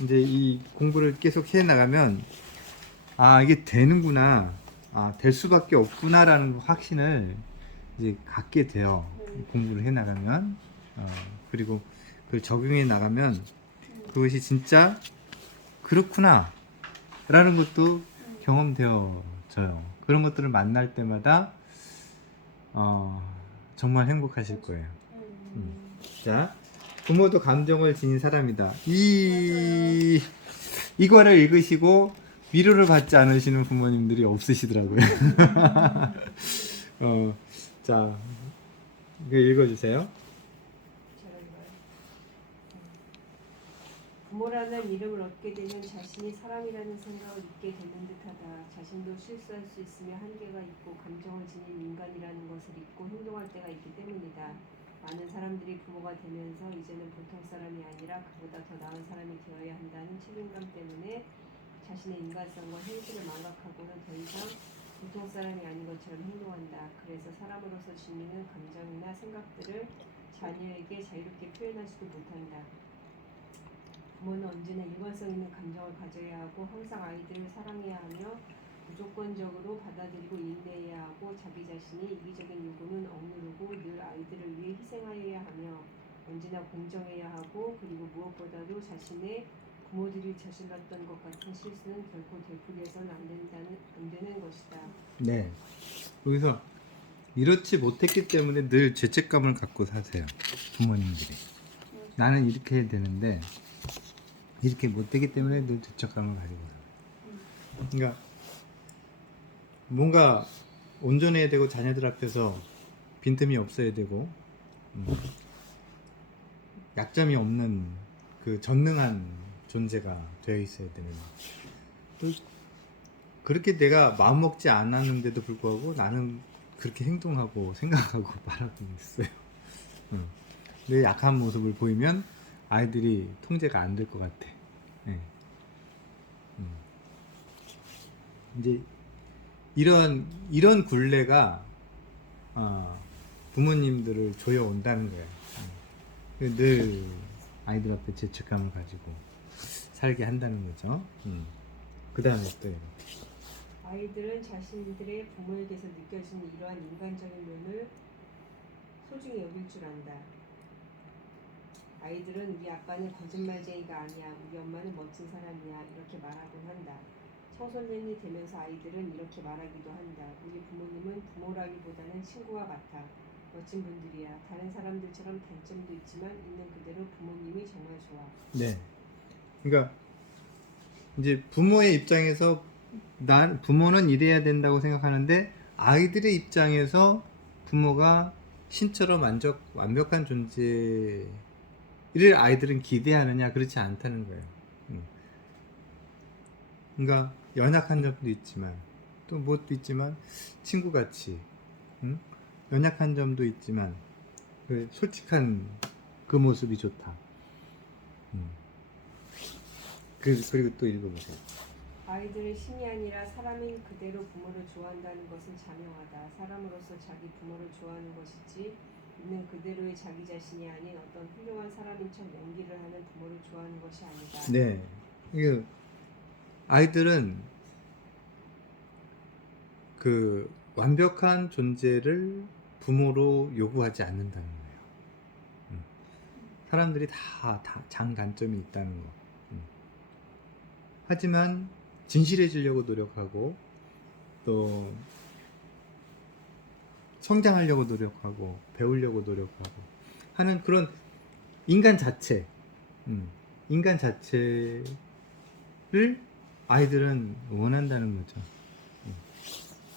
이제 이 공부를 계속 해 나가면 아 이게 되는구나. 아 될 수밖에 없구나라는 확신을 이제 갖게 돼요. 공부를 해 나가면 그리고 그걸 적용해 나가면 그것이 진짜 그렇구나 라는 것도 경험되어져요. 그런 것들을 만날 때마다 정말 행복하실 거예요. 자, 부모도 감정을 지닌 사람이다. 이거를 읽으시고 위로를 받지 않으시는 부모님들이 없으시더라고요. 자, 이거 읽어주세요. 부모라는 이름을 얻게 되면 자신이 사람이라는 생각을 잊게 되는 듯하다. 자신도 실수할 수 있으며 한계가 있고 감정을 지닌 인간이라는 것을 잊고 행동할 때가 있기 때문이다. 많은 사람들이 부모가 되면서 이제는 보통 사람이 아니라 그보다 더 나은 사람이 되어야 한다는 책임감 때문에 자신의 인간성과 행실을 망각하고는 더 이상 보통 사람이 아닌 것처럼 행동한다. 그래서 사람으로서 지니는 감정이나 생각들을 자녀에게 자유롭게 표현하지도 못한다. 부모는 언제나 일관성 있는 감정을 가져야 하고 항상 아이들을 사랑해야 하며 무조건적으로 받아들이고 인내해야 하고 자기 자신이 이기적인 요구는 억누르고 늘 아이들을 위해 희생하여야 하며 언제나 공정해야 하고 그리고 무엇보다도 자신의 부모들이 저질렀던 것 같은 실수는 결코 되풀이해서는 안 되는 것이다. 네. 여기서 이렇지 못했기 때문에 늘 죄책감을 갖고 사세요. 부모님들이. 나는 이렇게 해야 되는데 이렇게 못되기 때문에 늘 죄책감을 가지고 살아요. 그러니까 뭔가 온전해야 되고 자녀들 앞에서 빈틈이 없어야 되고 약점이 없는 그 전능한 존재가 되어 있어야 되는 또 그렇게 내가 마음먹지 않았는데도 불구하고 나는 그렇게 행동하고 생각하고 말하고 있어요. 내 약한 모습을 보이면 아이들이 통제가 안 될 것 같아. 네. 이제 이런 굴레가 부모님들을 조여온다는 거예요. 늘 아이들 앞에 죄책감을 가지고 살게 한다는 거죠. 그 다음에 또 아이들은 자신들의 부모에게서 느껴지는 이러한 인간적인 면을 소중히 여길 줄 안다. 아이들은 우리 아빠는 거짓말쟁이가 아니야, 우리 엄마는 멋진 사람이야 이렇게 말하곤 한다. 청소년이 되면서 아이들은 이렇게 말하기도 한다. 우리 부모님은 부모라기보다는 친구와 같아. 멋진 분들이야. 다른 사람들처럼 단점도 있지만 있는 그대로 부모님이 정말 좋아. 네. 그러니까 이제 부모의 입장에서 부모는 이래야 된다고 생각하는데 아이들의 입장에서 부모가 신처럼 완벽한 존재를 아이들은 기대하느냐 그렇지 않다는 거예요. 그러니까 연약한 점도 있지만 또 무엇도 있지만 친구같이 연약한 점도 있지만 그 솔직한 그 모습이 좋다. 그리고 또 읽어보세요. 아이들은 신이 아니라 사람인 그대로 부모를 좋아한다는 것은 자명하다. 사람으로서 자기 부모를 좋아하는 것이지 있는 그대로의 자기 자신이 아닌 어떤 훌륭한 사람인 척 연기를 하는 부모를 좋아하는 것이 아니다. 네. 이게 아이들은 그 완벽한 존재를 부모로 요구하지 않는다는 거예요. 사람들이 다 장단점이 있다는 거. 하지만 진실해지려고 노력하고 또 성장하려고 노력하고 배우려고 노력하고 하는 그런 인간 자체를 아이들은 원한다는 거죠.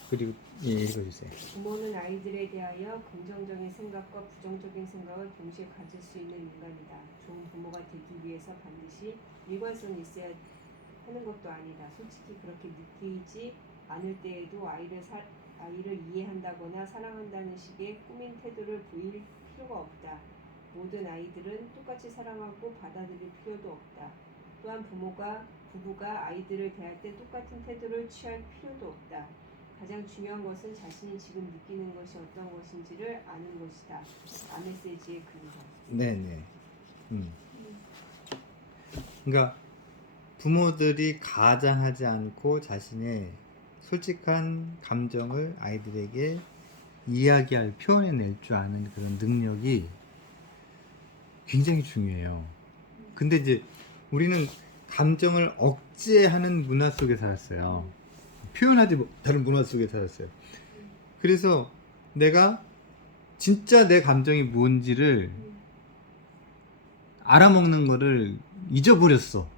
그리고 읽어주세요. 부모는 아이들에 대하여 긍정적인 생각과 부정적인 생각을 동시에 가질 수 있는 인간이다. 좋은 부모가 되기 위해서 반드시 일관성이 있어야 하는 것도 아니다. 솔직히 그렇게 느끼지 않을 때에도 아이를 이해한다거나 사랑한다는 식의 꾸민 태도를 보일 필요가 없다. 모든 아이들은 똑같이 사랑하고 받아들일 필요도 없다. 또한 부부가 아이들을 대할 때 똑같은 태도를 취할 필요도 없다. 가장 중요한 것은 자신이 지금 느끼는 것이 어떤 것인지를 아는 것이다. 아메시지의 근거. 네네. 그러니까 부모들이 가장하지 않고 자신의 솔직한 감정을 아이들에게 이야기할, 표현해낼 줄 아는 그런 능력이 굉장히 중요해요. 근데 이제 우리는 감정을 억제하는 문화 속에 살았어요. 표현하지 못하는 문화 속에 살았어요. 그래서 내가 진짜 내 감정이 뭔지를 알아먹는 거를 잊어버렸어.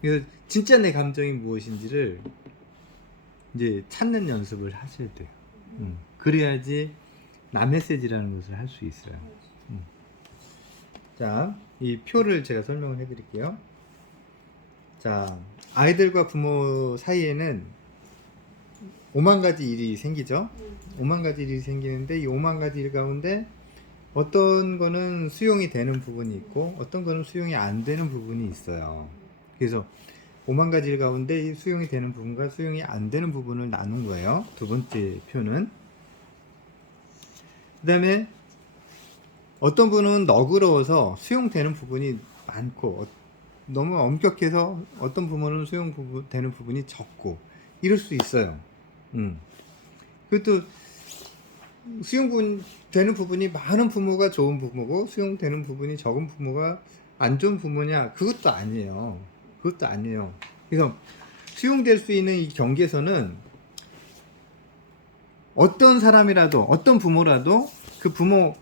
그래서 진짜 내 감정이 무엇인지를 이제 찾는 연습을 하셔야 돼요. 그래야지 나메시지라는 것을 할 수 있어요. 자, 이 표를 제가 설명을 해드릴게요. 자, 아이들과 부모 사이에는 5만 가지 일이 생기죠. 5만 가지 일이 생기는데 이 5만 가지 일 가운데 어떤 거는 수용이 되는 부분이 있고 어떤 거는 수용이 안 되는 부분이 있어요. 그래서 5만 가지 일 가운데 이 수용이 되는 부분과 수용이 안 되는 부분을 나눈 거예요. 두 번째 표는. 그 다음에 어떤 분은 너그러워서 수용되는 부분이 많고 너무 엄격해서 어떤 부모는 수용되는 부분이 적고 이럴 수 있어요. 그것도 수용되는 부분이 많은 부모가 좋은 부모고 수용되는 부분이 적은 부모가 안 좋은 부모냐? 그것도 아니에요. 그것도 아니에요. 그래서 수용될 수 있는 이 경계선은 어떤 사람이라도 어떤 부모라도 그 부모가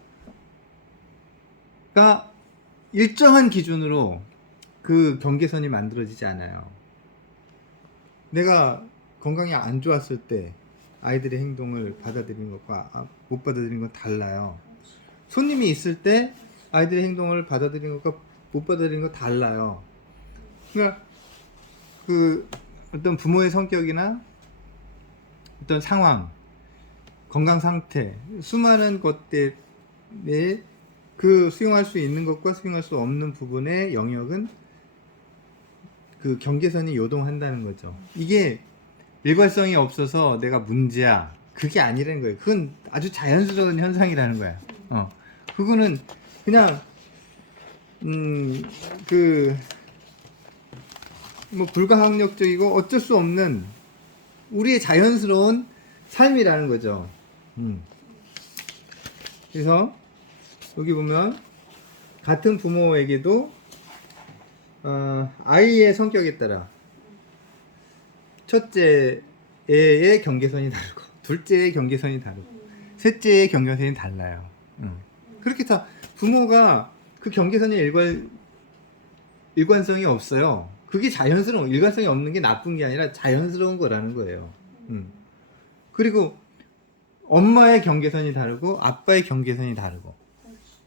일정한 기준으로 그 경계선이 만들어지지 않아요. 내가 건강이 안 좋았을 때 아이들의 행동을 받아들이는 것과 못 받아들이는 건 달라요. 손님이 있을 때 아이들의 행동을 받아들이는 것과 못 받아들이는 건 달라요. 그러니까 그 어떤 부모의 성격이나 어떤 상황, 건강 상태, 수많은 것 때문에 그 수용할 수 있는 것과 수용할 수 없는 부분의 영역은 그 경계선이 요동한다는 거죠. 이게 일관성이 없어서 내가 문제야. 그게 아니라는 거예요. 그건 아주 자연스러운 현상이라는 거야. 그거는 그냥 뭐 불가항력적이고 어쩔 수 없는 우리의 자연스러운 삶이라는 거죠. 그래서 여기 보면 같은 부모에게도 아이의 성격에 따라 첫째 애의 경계선이 다르고 둘째의 경계선이 다르고 셋째의 경계선이 달라요. 그렇게 해서 부모가 그 경계선에 일관성이 없어요. 그게 자연스러운, 일관성이 없는 게 나쁜 게 아니라 자연스러운 거라는 거예요. 그리고 엄마의 경계선이 다르고 아빠의 경계선이 다르고,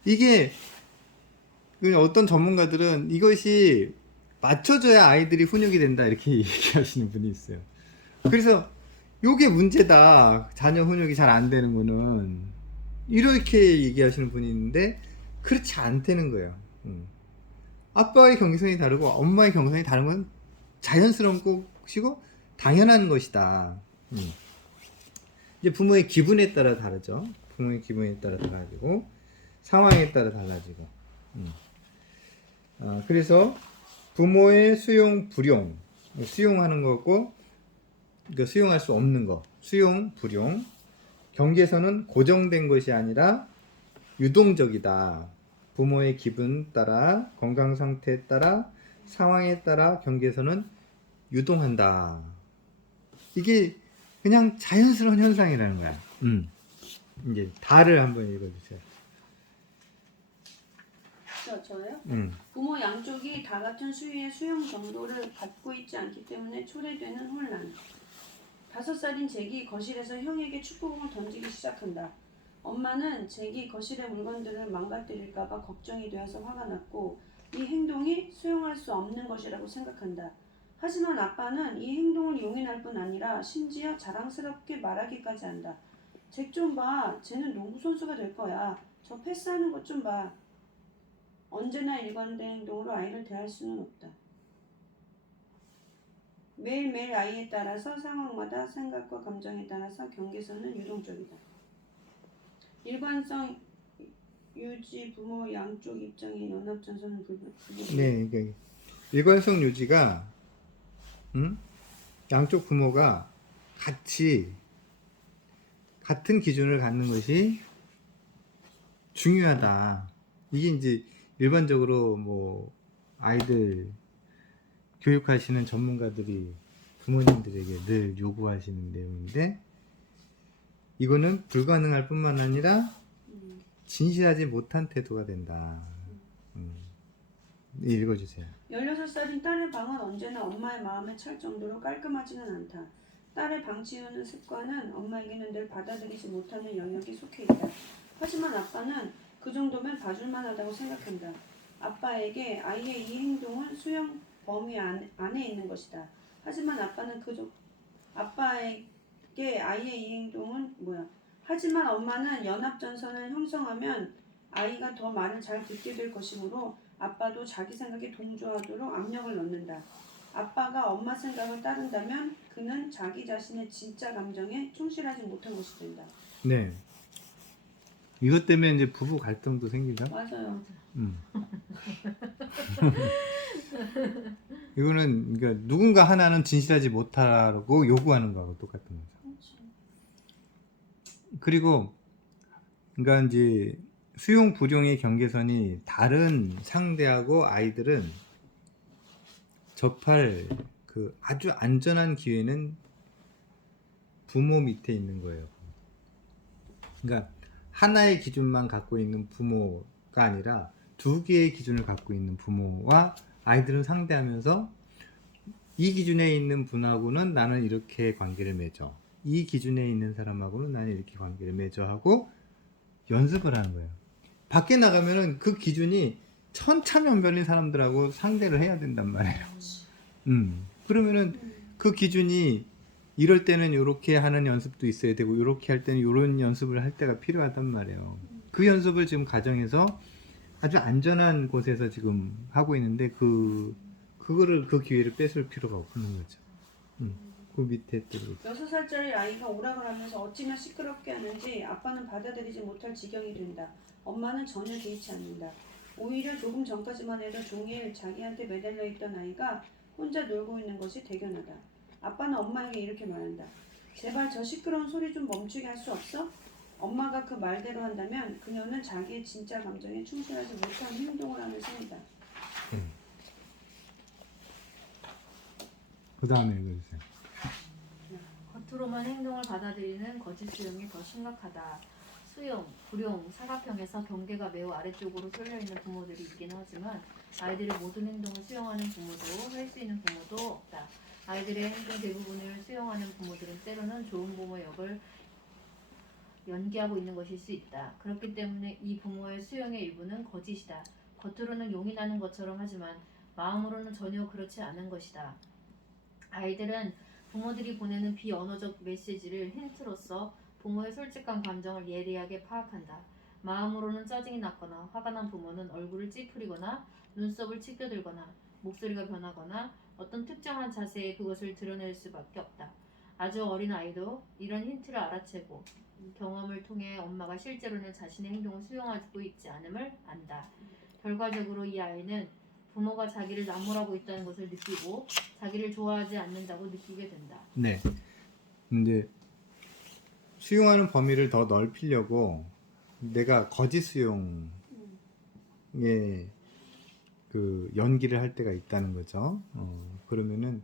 이게 어떤 전문가들은 이것이 맞춰줘야 아이들이 훈육이 된다 이렇게 얘기하시는 분이 있어요. 그래서 요게 문제다, 자녀 훈육이 잘 안 되는 거는, 이렇게 얘기하시는 분이 있는데 그렇지 않다는 거예요. 아빠의 경계선이 다르고 엄마의 경계선이 다른 건 자연스러운 것이고 당연한 것이다. 이제 부모의 기분에 따라 다르죠. 부모의 기분에 따라 달라지고 상황에 따라 달라지고. 그래서 부모의 수용 불용, 수용하는 거고, 그러니까 수용할 수 없는 거, 수용 불용. 경계선은 고정된 것이 아니라 유동적이다. 부모의 기분 따라, 건강 상태에 따라, 상황에 따라 경계선은 유동한다. 이게 그냥 자연스러운 현상이라는 거야. 이제 다를 한번 읽어주세요. 저요? 부모 양쪽이 다 같은 수위의 수용 정도를 갖고 있지 않기 때문에 초래되는 혼란. 5살인 잭이 거실에서 형에게 축구공을 던지기 시작한다. 엄마는 잭이 거실의 물건들을 망가뜨릴까봐 걱정이 되어서 화가 났고 이 행동이 수용할 수 없는 것이라고 생각한다. 하지만 아빠는 이 행동을 용인할 뿐 아니라 심지어 자랑스럽게 말하기까지 한다. 잭 좀 봐. 쟤는 농구선수가 될 거야. 저 패스하는 것 좀 봐. 언제나 일관된 행동으로 아이를 대할 수는 없다. 매일매일 아이에 따라서 상황마다 생각과 감정에 따라서 경계선은 유동적이다. 일관성 유지 부모 양쪽 입장의 연합전선은 불분. 네, 그러니까 일관성 유지가 양쪽 부모가 같은 기준을 갖는 것이 중요하다. 이게 이제 일반적으로 뭐 아이들 교육하시는 전문가들이 부모님들에게 늘 요구하시는 내용인데, 이거는 불가능할 뿐만 아니라 진실하지 못한 태도가 된다. 읽어주세요. 16살인 딸의 방은 언제나 엄마의 마음에 찰 정도로 깔끔하지는 않다. 딸의 방 치우는 습관은 엄마에게는 늘 받아들이지 못하는 영역이 속해 있다. 하지만 아빠는 그 정도면 봐줄만 하다고 생각한다. 아빠에게 아이의 이 행동은 수용 범위 안에 있는 것이다. 하지만 아빠에게 아이의 이 행동은 하지만 엄마는 연합전선을 형성하면 아이가 더 말을 잘 듣게 될 것이므로 아빠도 자기 생각에 동조하도록 압력을 넣는다. 아빠가 엄마 생각을 따른다면 그는 자기 자신의 진짜 감정에 충실하지 못한 것이 된다. 네. 이것 때문에 이제 부부 갈등도 생기죠. 맞아요. 이거는 그러니까 누군가 하나는 진실하지 못하라고 요구하는 거하고 똑같은 거죠. 그렇죠. 그리고 그러니까 이제 수용 불용의 경계선이 다른 상대하고 아이들은 접할 그 아주 안전한 기회는 부모 밑에 있는 거예요. 그러니까 하나의 기준만 갖고 있는 부모가 아니라 2개의 기준을 갖고 있는 부모와 아이들은 상대하면서 이 기준에 있는 분하고는 나는 이렇게 관계를 맺어, 이 기준에 있는 사람하고는 나는 이렇게 관계를 맺어 하고 연습을 하는 거예요. 밖에 나가면은 그 기준이 천차만별인 사람들하고 상대를 해야 된단 말이에요. 그러면은 그 기준이 이럴 때는 이렇게 하는 연습도 있어야 되고 이렇게 할 때는 이런 연습을 할 때가 필요하단 말이에요. 그 연습을 지금 가정에서 아주 안전한 곳에서 지금 하고 있는데 그 기회를 뺏을 필요가 없는 거죠. 그 밑에 또 6살짜리 아이가 오락을 하면서 어찌나 시끄럽게 하는지 아빠는 받아들이지 못할 지경이 된다. 엄마는 전혀 개의치 않는다. 오히려 조금 전까지만 해도 종일 자기한테 매달려 있던 아이가 혼자 놀고 있는 것이 대견하다. 아빠는 엄마에게 이렇게 말한다. 제발 저 시끄러운 소리 좀 멈추게 할 수 없어? 엄마가 그 말대로 한다면 그녀는 자기의 진짜 감정에 충실하지 못한 행동을 하는 셈이다. 그 다음에 읽어주세요. 겉으로만 행동을 받아들이는 거짓 수용이 더 심각하다. 수용, 불용, 사각형에서 경계가 매우 아래쪽으로 쏠려 있는 부모들이 있긴 하지만 아이들의 모든 행동을 수용하는 부모도 할 수 있는 부모도 없다. 아이들의 행동 대부분을 수용하는 부모들은 때로는 좋은 부모 역을 연기하고 있는 것일 수 있다. 그렇기 때문에 이 부모의 수용의 일부는 거짓이다. 겉으로는 용인하는 것처럼 하지만 마음으로는 전혀 그렇지 않은 것이다. 아이들은 부모들이 보내는 비언어적 메시지를 힌트로서 부모의 솔직한 감정을 예리하게 파악한다. 마음으로는 짜증이 났거나 화가 난 부모는 얼굴을 찌푸리거나 눈썹을 치켜들거나 목소리가 변하거나 어떤 특정한 자세에 그것을 드러낼 수밖에 없다. 아주 어린 아이도 이런 힌트를 알아채고 경험을 통해 엄마가 실제로는 자신의 행동을 수용하고 있지 않음을 안다. 결과적으로 이 아이는 부모가 자기를 나무라고 있다는 것을 느끼고 자기를 좋아하지 않는다고 느끼게 된다. 네. 이제 수용하는 범위를 더 넓히려고 내가 거짓 수용에 그 연기를 할 때가 있다는 거죠. 그러면은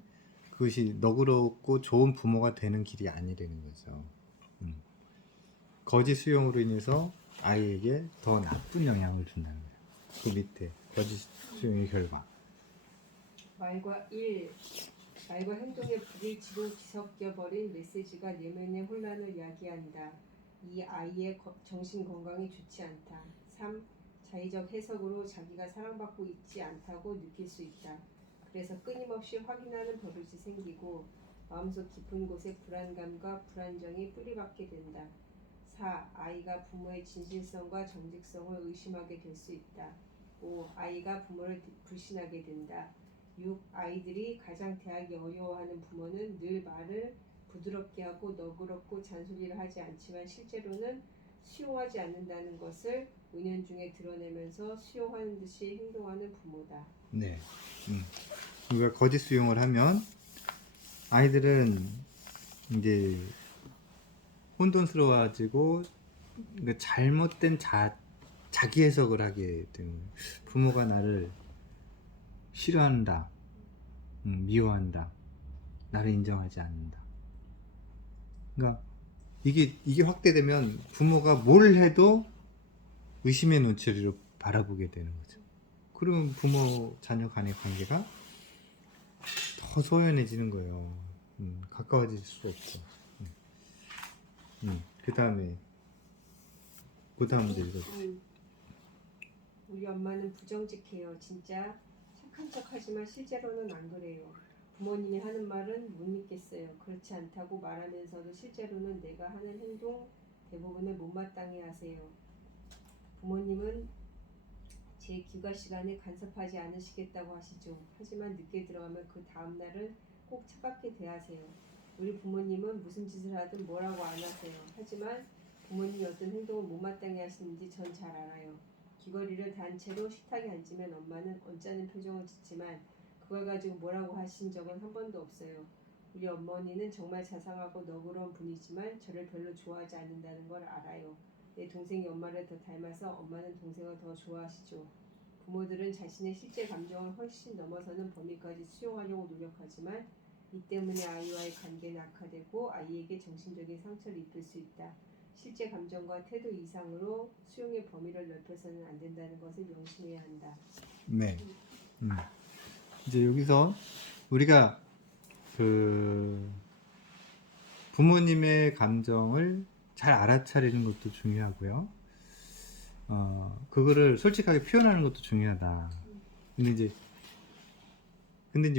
그것이 너그럽고 좋은 부모가 되는 길이 아니라는 거죠. 거짓 수용으로 인해서 아이에게 더 나쁜 영향을 준다는 거예요. 그 밑에 거짓 수용의 결과. 말과 행동에 불일치로 뒤섞여버린 메시지가 내면의 혼란을 야기한다. 이 아이의 정신 건강이 좋지 않다. 3. 자의적 해석으로 자기가 사랑받고 있지 않다고 느낄 수 있다. 그래서 끊임없이 확인하는 버릇이 생기고 마음속 깊은 곳에 불안감과 불안정이 뿌리박게 된다. 4. 아이가 부모의 진실성과 정직성을 의심하게 될 수 있다. 5. 아이가 부모를 불신하게 된다. 6. 아이들이 가장 대하기 어려워하는 부모는 늘 말을 부드럽게 하고 너그럽고 잔소리를 하지 않지만 실제로는 수용하지 않는다는 것을 은연중에 드러내면서 수용하는 듯이 행동하는 부모다. 네. 우리가 거짓 수용을 하면 아이들은 이제 혼돈스러워지고 그러니까 잘못된 자기 해석을 하게 되는 거예요. 부모가 나를 싫어한다, 미워한다, 나를 인정하지 않는다. 그러니까 이게 확대되면 부모가 뭘 해도 의심의 눈초리로 바라보게 되는 거죠. 그러면 부모 자녀 간의 관계가 더 소연해지는 거예요. 가까워질 수 없죠. 그 다음 문제 읽어주세요. 우리 엄마는 부정직해요. 진짜 착한 척 하지만 실제로는 안 그래요. 부모님이 하는 말은 못 믿겠어요. 그렇지 않다고 말하면서도 실제로는 내가 하는 행동 대부분을 못마땅해 하세요. 부모님은 제 귀가 시간에 간섭하지 않으시겠다고 하시죠. 하지만 늦게 들어가면 그 다음날은 꼭 차갑게 대하세요. 우리 부모님은 무슨 짓을 하든 뭐라고 안 하세요. 하지만 부모님이 어떤 행동을 못마땅해 하시는지 전 잘 알아요. 귀걸이를 단 채로 식탁에 앉으면 엄마는 언짢은 표정을 짓지만 그걸 가지고 뭐라고 하신 적은 한 번도 없어요. 우리 어머니는 정말 자상하고 너그러운 분이지만 저를 별로 좋아하지 않는다는 걸 알아요. 내 동생이 엄마를 더 닮아서 엄마는 동생을 더 좋아하시죠. 부모들은 자신의 실제 감정을 훨씬 넘어서는 범위까지 수용하려고 노력하지만 이 때문에 아이와의 관계는 악화되고 아이에게 정신적인 상처를 입힐 수 있다. 실제 감정과 태도 이상으로 수용의 범위를 넓혀서는 안 된다는 것을 명심해야 한다. 네. 이제 여기서 우리가 그 부모님의 감정을 잘 알아차리는 것도 중요하고요. 그거를 솔직하게 표현하는 것도 중요하다. 근데 이제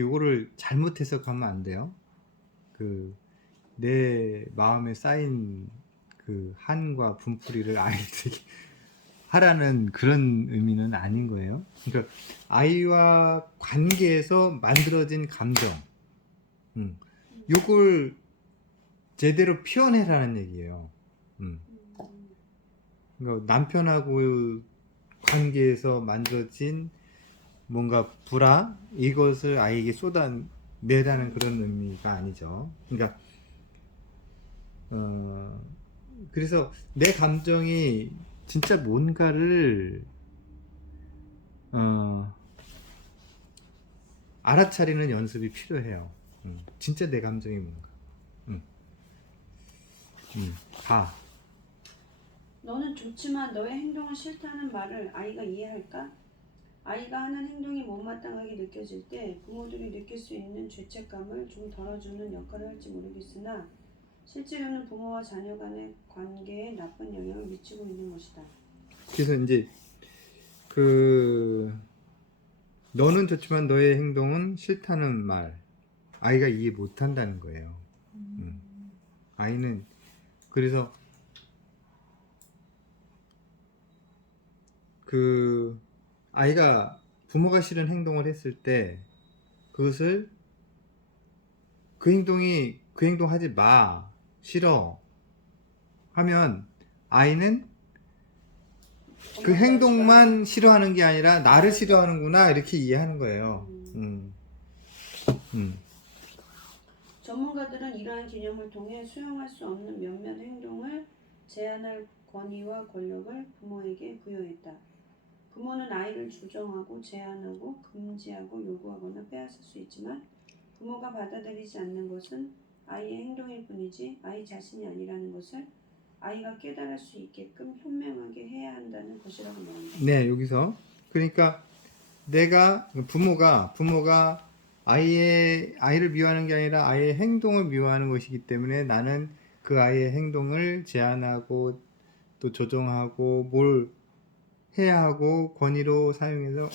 이거를 잘못 해석하면 안 돼요. 내 마음에 쌓인 그 한과 분풀이를 아이들에게 하라는 그런 의미는 아닌 거예요. 그러니까 아이와 관계에서 만들어진 감정, 요걸 제대로 표현해라는 얘기예요. 그러니까 남편하고 관계에서 만들어진 뭔가 불화, 이것을 아이에게 쏟아내라는 그런 의미가 아니죠. 그러니까 그래서 내 감정이 진짜 뭔가를 알아차리는 연습이 필요해요. 진짜 내 감정이 뭔가. 가. 너는 좋지만 너의 행동은 싫다는 말을 아이가 이해할까? 아이가 하는 행동이 못마땅하게 느껴질 때 부모들이 느낄 수 있는 죄책감을 좀 덜어주는 역할을 할지 모르겠으나 실제로는 부모와 자녀 간의 관계에 나쁜 영향을 미치고 있는 것이다. 그래서 이제 너는 좋지만 너의 행동은 싫다는 말 아이가 이해 못한다는 거예요. 아이는 그래서 아이가 부모가 싫은 행동을 했을 때 그것을 그 행동 하지 마 싫어 하면 아이는 그 행동만 싫어하는 게 아니라 나를 싫어하는구나 이렇게 이해하는 거예요. 전문가들은 이러한 개념을 통해 수용할 수 없는 몇몇 행동을 제한할 권위와 권력을 부모에게 부여했다. 부모는 아이를 조정하고 제한하고 금지하고 요구하거나 빼앗을 수 있지만 부모가 받아들이지 않는 것은 아이의 행동일 뿐이지 아이 자신이 아니라는 것을 아이가 깨달을 수 있게끔 현명하게 해야 한다는 것이라고 말한다. 네, 여기서 그러니까 부모가 아이를 미워하는 게 아니라 아이의 행동을 미워하는 것이기 때문에 나는 그 아이의 행동을 제한하고 또 조정하고 뭘 해야 하고 권위로 사용해서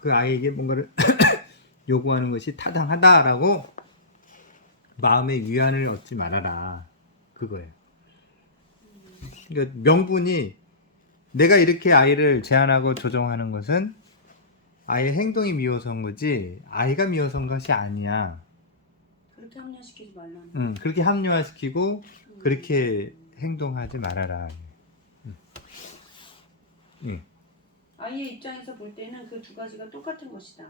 그 아이에게 뭔가를 요구하는 것이 타당하다라고 마음의 위안을 얻지 말아라 그거예요. 그러니까 명분이 내가 이렇게 아이를 제한하고 조정하는 것은 아이의 행동이 미워서인 거지 아이가 미워서인 것이 아니야. 그렇게 합리화시키지 말라는. 그렇게 합리화시키고 그렇게 행동하지 말아라. 아이의 입장에서 볼 때는 그 두 가지가 똑같은 것이다.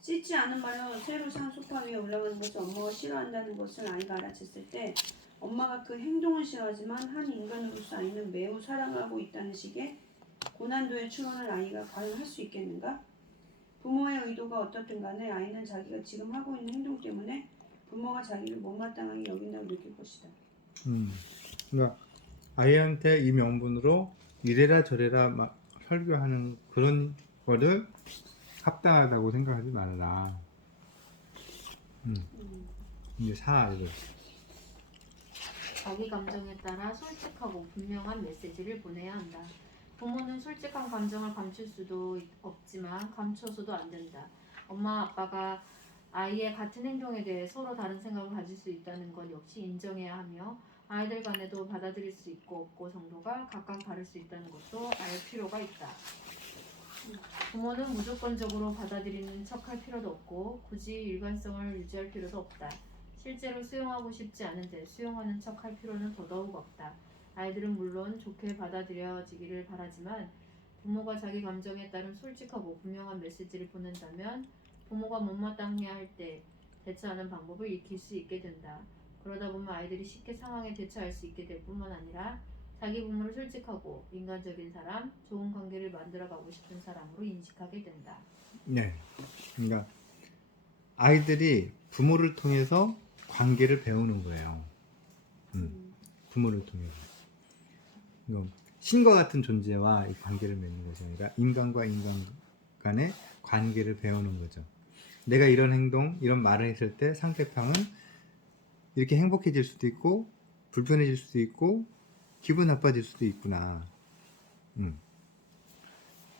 씻지 않은 말로 새로 산 소파 위에 올라가는 것을 엄마가 싫어한다는 것을 아이가 알아챘을 때 엄마가 그 행동은 싫어하지만 한 인간으로서 아이는 매우 사랑하고 있다는 식의 고난도의 추론을 아이가 과연 할 수 있겠는가? 부모의 의도가 어떻든 간에 아이는 자기가 지금 하고 있는 행동 때문에 부모가 자기를 못마땅하게 여긴다고 느낄 것이다. 그러니까 아이한테 이 명분으로 이래라 저래라 막 설교하는 그런 거를 합당하다고 생각하지 말아라. 이제 4를 자기 감정에 따라 솔직하고 분명한 메시지를 보내야 한다. 부모는 솔직한 감정을 감출 수도 없지만 감춰서도 안 된다. 엄마 아빠가 아이의 같은 행동에 대해 서로 다른 생각을 가질 수 있다는 것 역시 인정해야 하며 아이들 간에도 받아들일 수 있고 없고 정도가 각각 다를 수 있다는 것도 알 필요가 있다. 부모는 무조건적으로 받아들이는 척할 필요도 없고 굳이 일관성을 유지할 필요도 없다. 실제로 수용하고 싶지 않은데 수용하는 척할 필요는 더더욱 없다. 아이들은 물론 좋게 받아들여지기를 바라지만 부모가 자기 감정에 따른 솔직하고 분명한 메시지를 보낸다면 부모가 못마땅해 할 때 대처하는 방법을 익힐 수 있게 된다. 그러다 보면 아이들이 쉽게 상황에 대처할 수 있게 될 뿐만 아니라 자기 부모를 솔직하고 인간적인 사람, 좋은 관계를 만들어가고 싶은 사람으로 인식하게 된다. 네, 그러니까 아이들이 부모를 통해서 관계를 배우는 거예요. 부모를 통해서 신과 같은 존재와 이 관계를 맺는 것이 아니라 인간과 인간 간의 관계를 배우는 거죠. 내가 이런 행동, 이런 말을 했을 때 상대방은 이렇게 행복해질 수도 있고 불편해질 수도 있고 기분 나빠질 수도 있구나.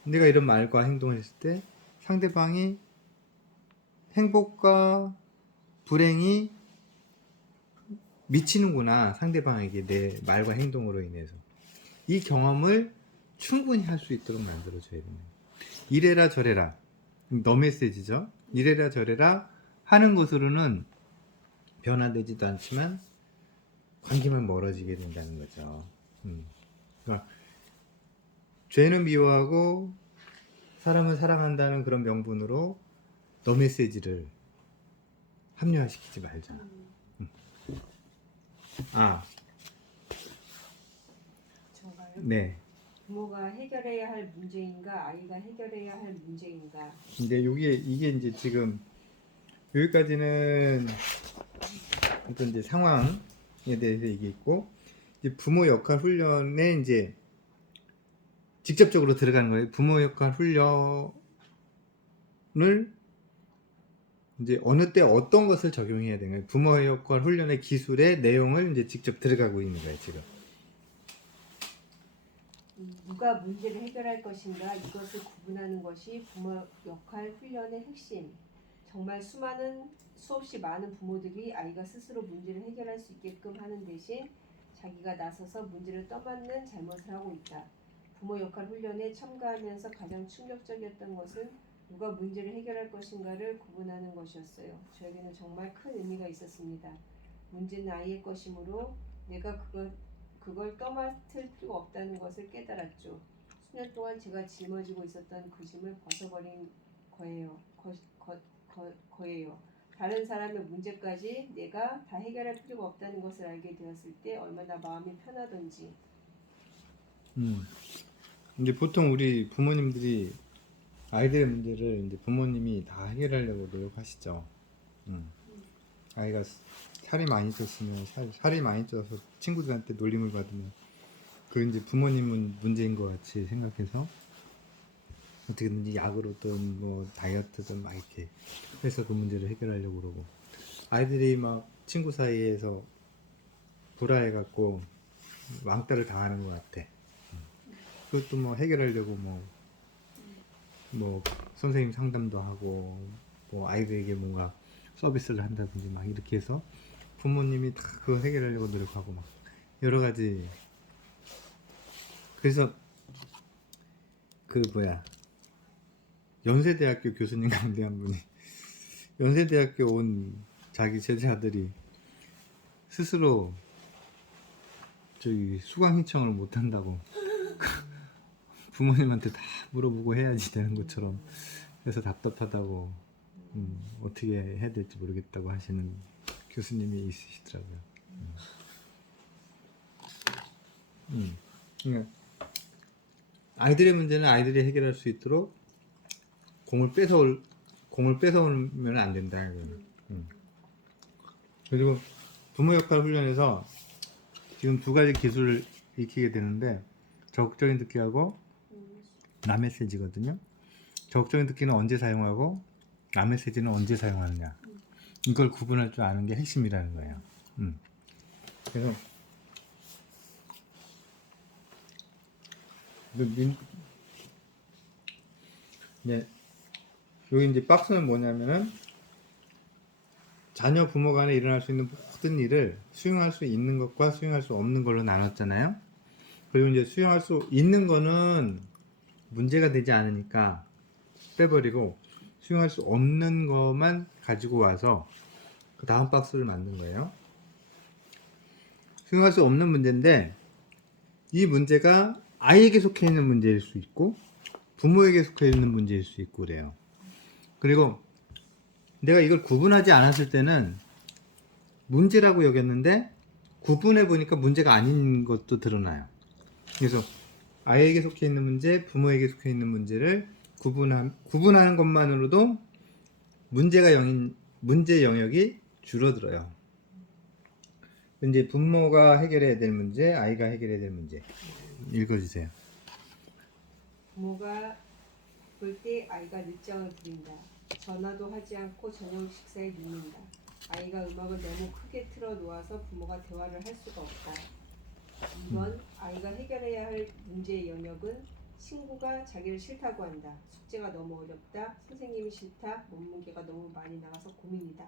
내가 이런 말과 행동을 했을 때 상대방이 행복과 불행이 미치는구나. 상대방에게 내 말과 행동으로 인해서. 이 경험을 충분히 할 수 있도록 만들어줘야 됩니다. 이래라 저래라. 너 메시지죠. 이래라 저래라 하는 것으로는 변화되지도 않지만 관계만 멀어지게 된다는 거죠. 그러니까 죄는 미워하고 사람을 사랑한다는 그런 명분으로 너 메시지를 합리화시키지 말자. 정말 네. 부모가 해결해야 할 문제인가 아이가 해결해야 할 문제인가. 근데 이게 이제 지금 여기까지는 어떤 이제 상황 대해서 얘기했고, 이제 부모 역할 훈련에 이제 직접적으로 들어가는 거예요. 부모 역할 훈련을 이제 어느 때 어떤 것을 적용해야 되는 거예요. 부모 역할 훈련의 기술의 내용을 이제 직접 들어가고 있는 거예요, 지금. 누가 문제를 해결할 것인가 이것을 구분하는 것이 부모 역할 훈련의 핵심. 정말 수없이 많은 부모들이 아이가 스스로 문제를 해결할 수 있게끔 하는 대신 자기가 나서서 문제를 떠맡는 잘못을 하고 있다. 부모 역할 훈련에 참가하면서 가장 충격적이었던 것은 누가 문제를 해결할 것인가를 구분하는 것이었어요. 저에게는 정말 큰 의미가 있었습니다. 문제는 아이의 것이므로 내가 그걸 떠맡을 필요가 없다는 것을 깨달았죠. 수년 동안 제가 짊어지고 있었던 그 짐을 벗어버린 거예요. 거예요. 다른 사람의 문제까지 내가 다 해결할 필요가 없다는 것을 알게 되었을 때 얼마나 마음이 편하던지. 이제 보통 우리 부모님들이 아이들의 문제를 이제 부모님이 다 해결하려고 노력하시죠. 아이가 살이 많이 쪘으면 살이 많이 쪄서 친구들한테 놀림을 받으면 그 이제 부모님은 문제인 것 같이 생각해서 어떻게든지 약으로든 뭐 다이어트든 막 이렇게 해서 그 문제를 해결하려고 그러고, 아이들이 막 친구 사이에서 불화해갖고 왕따를 당하는 것 같아. 그것도 뭐 해결하려고 뭐 선생님 상담도 하고 뭐 아이들에게 뭔가 서비스를 한다든지 막 이렇게 해서 부모님이 다 그거 해결하려고 노력하고 막 여러 가지. 그래서 그 연세대학교 교수님 가운데 한 분이 연세대학교 온 자기 제자들이 스스로 저기 수강 신청을 못 한다고 부모님한테 다 물어보고 해야지 되는 것처럼 해서 답답하다고, 어떻게 해야 될지 모르겠다고 하시는 교수님이 있으시더라고요. 그러니까 아이들의 문제는 아이들이 해결할 수 있도록 공을 뺏어오면 안 된다. 그리고 부모 역할 훈련에서 지금 두 가지 기술을 익히게 되는데, 적극적인 듣기하고 남메시지거든요. 적극적인 듣기는 언제 사용하고 남메시지는 언제 사용하느냐, 이걸 구분할 줄 아는 게 핵심이라는 거예요. 그래서 여기 이제 박스는 뭐냐면은 자녀 부모 간에 일어날 수 있는 모든 일을 수용할 수 있는 것과 수용할 수 없는 걸로 나눴잖아요. 그리고 이제 수용할 수 있는 거는 문제가 되지 않으니까 빼버리고, 수용할 수 없는 것만 가지고 와서 그 다음 박스를 만든 거예요. 수용할 수 없는 문제인데, 이 문제가 아이에게 속해 있는 문제일 수 있고 부모에게 속해 있는 문제일 수 있고 그래요. 그리고 내가 이걸 구분하지 않았을 때는 문제라고 여겼는데 구분해 보니까 문제가 아닌 것도 드러나요. 그래서 아이에게 속해 있는 문제, 부모에게 속해 있는 문제를 구분하는 것만으로도 문제 영역이 줄어들어요. 이제 부모가 해결해야 될 문제, 아이가 해결해야 될 문제. 읽어주세요. 부모가 볼 때 아이가 늦잠을 부린다. 전화도 하지 않고 저녁 식사에 눕는다. 아이가 음악을 너무 크게 틀어 놓아서 부모가 대화를 할 수가 없다. 2번, 아이가 해결해야 할 문제의 영역은 친구가 자기를 싫다고 한다. 숙제가 너무 어렵다. 선생님이 싫다. 몸무게가 너무 많이 나가서 고민이다.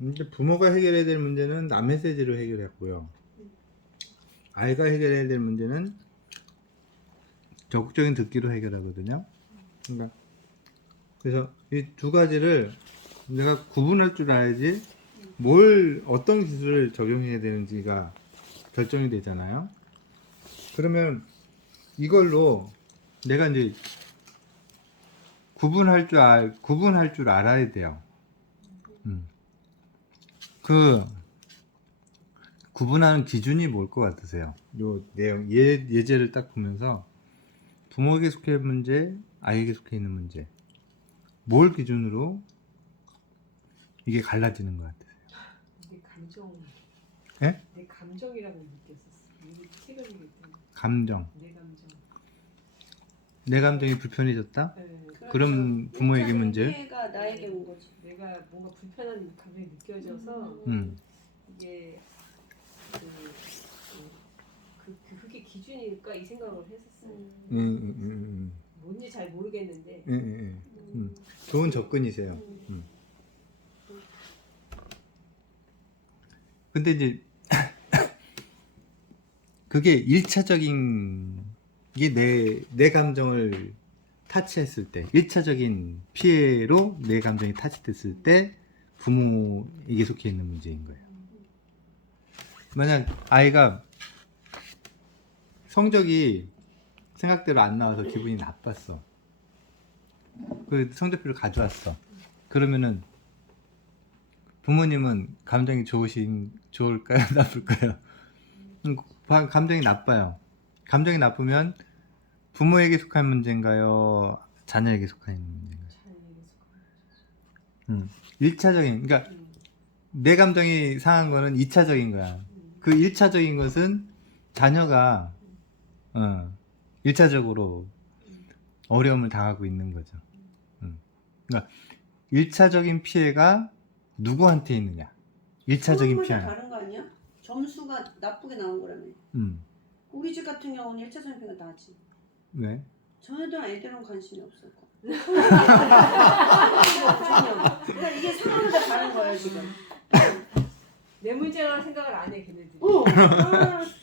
이제 부모가 해결해야 될 문제는 남메시지로 해결했고요. 아이가 해결해야 될 문제는 적극적인 듣기로 해결하거든요. 그러니까 그래서 이 두 가지를 내가 구분할 줄 알아야지 어떤 기술을 적용해야 되는지가 결정이 되잖아요. 그러면 이걸로 내가 이제 구분할 줄 알아야 돼요. 그 구분하는 기준이 뭘 것 같으세요? 요 내용 예제를 딱 보면서 부모에게 속해 있는 문제, 아이에게 속해 있는 문제, 뭘 기준으로 이게 갈라지는 것 같으세요? 이게 감정. 예? 내 감정이라고 느꼈었어. 이 책을 읽을 때. 감정. 내 감정. 내 감정이 불편해졌다? 네. 그럼 부모에게 일차적인 문제? 피해가 나에게 온 거지. 내가 뭔가 불편한 감정이 느껴져서 이게 그게 기준일까 이 생각을 했었어요. 뭔지 잘 모르겠는데. 좋은 접근이세요. 근데 이제 그게 1차적인 이게 내 감정을 타치했을 때 1차적인 피해로 내 감정이 타치됐을 때 부모에게 속해 있는 문제인 거예요. 만약 아이가 성적이 생각대로 안 나와서 기분이 나빴어. 그 성적표를 가져왔어. 그러면은 부모님은 감정이 좋을까요? 나쁠까요? 감정이 나빠요. 감정이 나쁘면 부모에게 속한 문제인가요? 자녀에게 속한 문제인가요? 1차적인, 그러니까 내 감정이 상한 거는 2차적인 거야. 그 1차적인 것은 자녀가 1차적으로 어려움을 당하고 있는 거죠. 그러니까 1차적인 피해가 누구한테 있느냐? 1차적인 피해. 다른 거 아니야? 점수가 나쁘게 나온 거라며. 우리 집 같은 경우는 1차적인 피해가 나지. 왜? 전에도 애들은 관심이 없었고. 그러니까 이게 상황마다 다른 거예요 지금. 내 문제라고 생각을 안 해 걔네들이.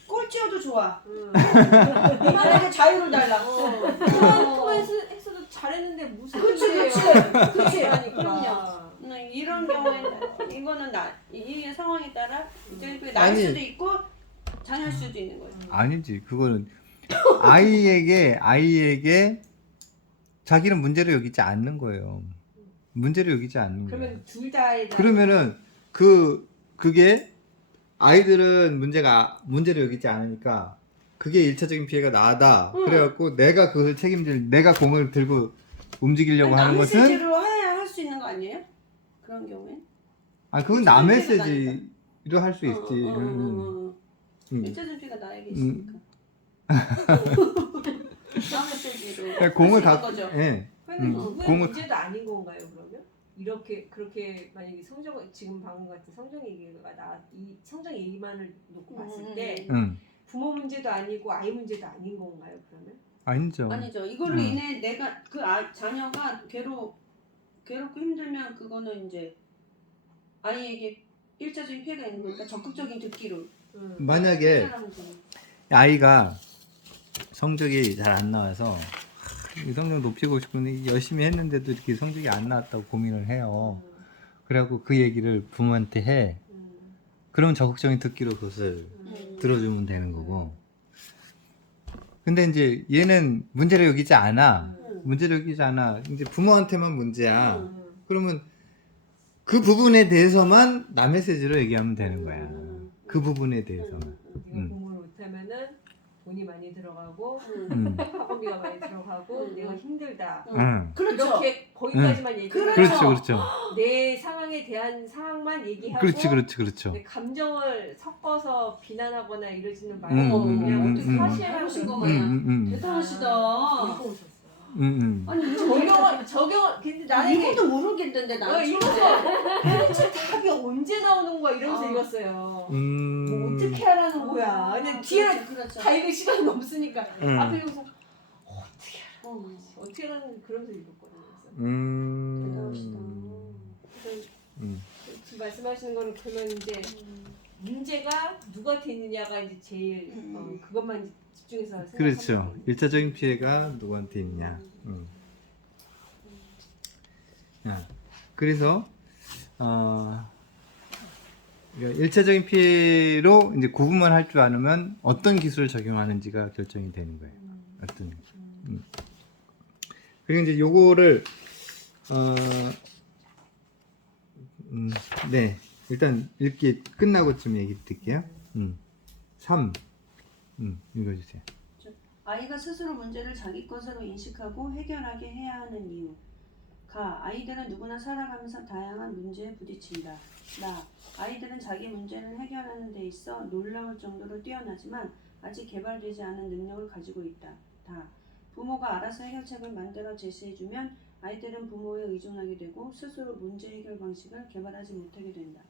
꼴찌여도 좋아. 이만하게 자유를 달라. 했어도 잘했는데 무슨 그치. 그럼요. 이런 경우에는 이거는 이 상황에 따라 나일 아니. 수도 있고 자녀일 수도 있는 거죠. 아니지. 그거는 아이에게 자기는 문제를 여기지 않는 거예요. 문제를 여기지 않는 거예요. 그러면 둘 다에다. 그러면은 그게 아이들은 문제를 여기지 않으니까 그게 1차적인 피해가 나다. 그래갖고 내가 그걸 내가 공을 들고 움직이려고 하는 것은 메시지로 해야 할 수 있는 거 아니에요? 그런 경우엔? 그건 남 메시지로 할 수 있지. 1차적인 피해가 나에게 있으니까. 남 메시지로 공을 할 다 수 있는 거죠. 예. 근데 그게 공을- 문제도 아닌 건가요 그러면? 그렇게 만약에 지금 방금 같은 성적 얘기가 이 성적 얘기만을 놓고 봤을 때 부모 문제도 아니고 아이 문제도 아닌 건가요 그러면? 아니죠. 아니죠. 이거로 인해 내가 자녀가 괴롭고 힘들면 그거는 이제 아이에게 1차적인 피해가 있는 거니까 적극적인 듣기로 만약에 해결하면 돼요. 아이가 성적이 잘 안 나와서 이 성적 높이고 싶은데 열심히 했는데도 이렇게 성적이 안 나왔다고 고민을 해요. 그래갖고 그 얘기를 부모한테 해. 그러면 적극적인 듣기로 그것을 들어주면 되는 거고. 근데 이제 얘는 문제를 여기지 않아. 이제 부모한테만 문제야. 그러면 그 부분에 대해서만 남 메시지로 얘기하면 되는 거야. 그 부분에 대해서만. 내가 공부를 못하면은 돈이 많이 들어가고 음. 학원비가 많이 들어가고 내가 힘들다. 그렇죠. 이렇게 거기까지만 얘기하면 그렇죠. 내 상황에 대한 상황만 얘기하고 그렇죠. 내 감정을 섞어서 비난하거나 이러지는 말고 음, 그냥 어떻게 사실을 해보신 거 그냥 마냥. 대단하시다. 읽고 오셨어요. 아니 적용을 근데 나는 이것도 모르겠는데 나는 이거서 도대체 답이 언제 나오는 거야 이러면서 읽었어요. 뭐 어떻게 하라는 거야. 근데 뒤에 그렇죠. 다 읽을 시간이 없으니까 앞에 읽어서 어. 어떻게 하라는 그러면서 읽었거든요. 대단하시다. 그래서 지금 말씀하시는 거는 그러면 이제 문제가 누구한테 있느냐가 이제 제일 그것만 이제 집중해서 그렇죠. 생각하면 1차적인 피해가 누구한테 있냐. 그래서 1차적인 피해로 이제 구분만 할 줄 아면 어떤 기술을 적용하는지가 결정이 되는 거예요. 어떤. 그리고 이제 요거를 네, 일단 읽기 끝나고 좀 얘기 드릴게요. 3 읽어주세요. 아이가 스스로 문제를 자기 것으로 인식하고 해결하게 해야 하는 이유. 가. 아이들은 누구나 살아가면서 다양한 문제에 부딪힌다. 나. 아이들은 자기 문제를 해결하는 데 있어 놀라울 정도로 뛰어나지만 아직 개발되지 않은 능력을 가지고 있다. 다. 부모가 알아서 해결책을 만들어 제시해주면 아이들은 부모에 의존하게 되고 스스로 문제 해결 방식을 개발하지 못하게 된다.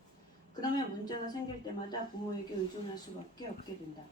그러면 문제가 생길 때마다 부모에게 의존할 수밖에 없게 된다.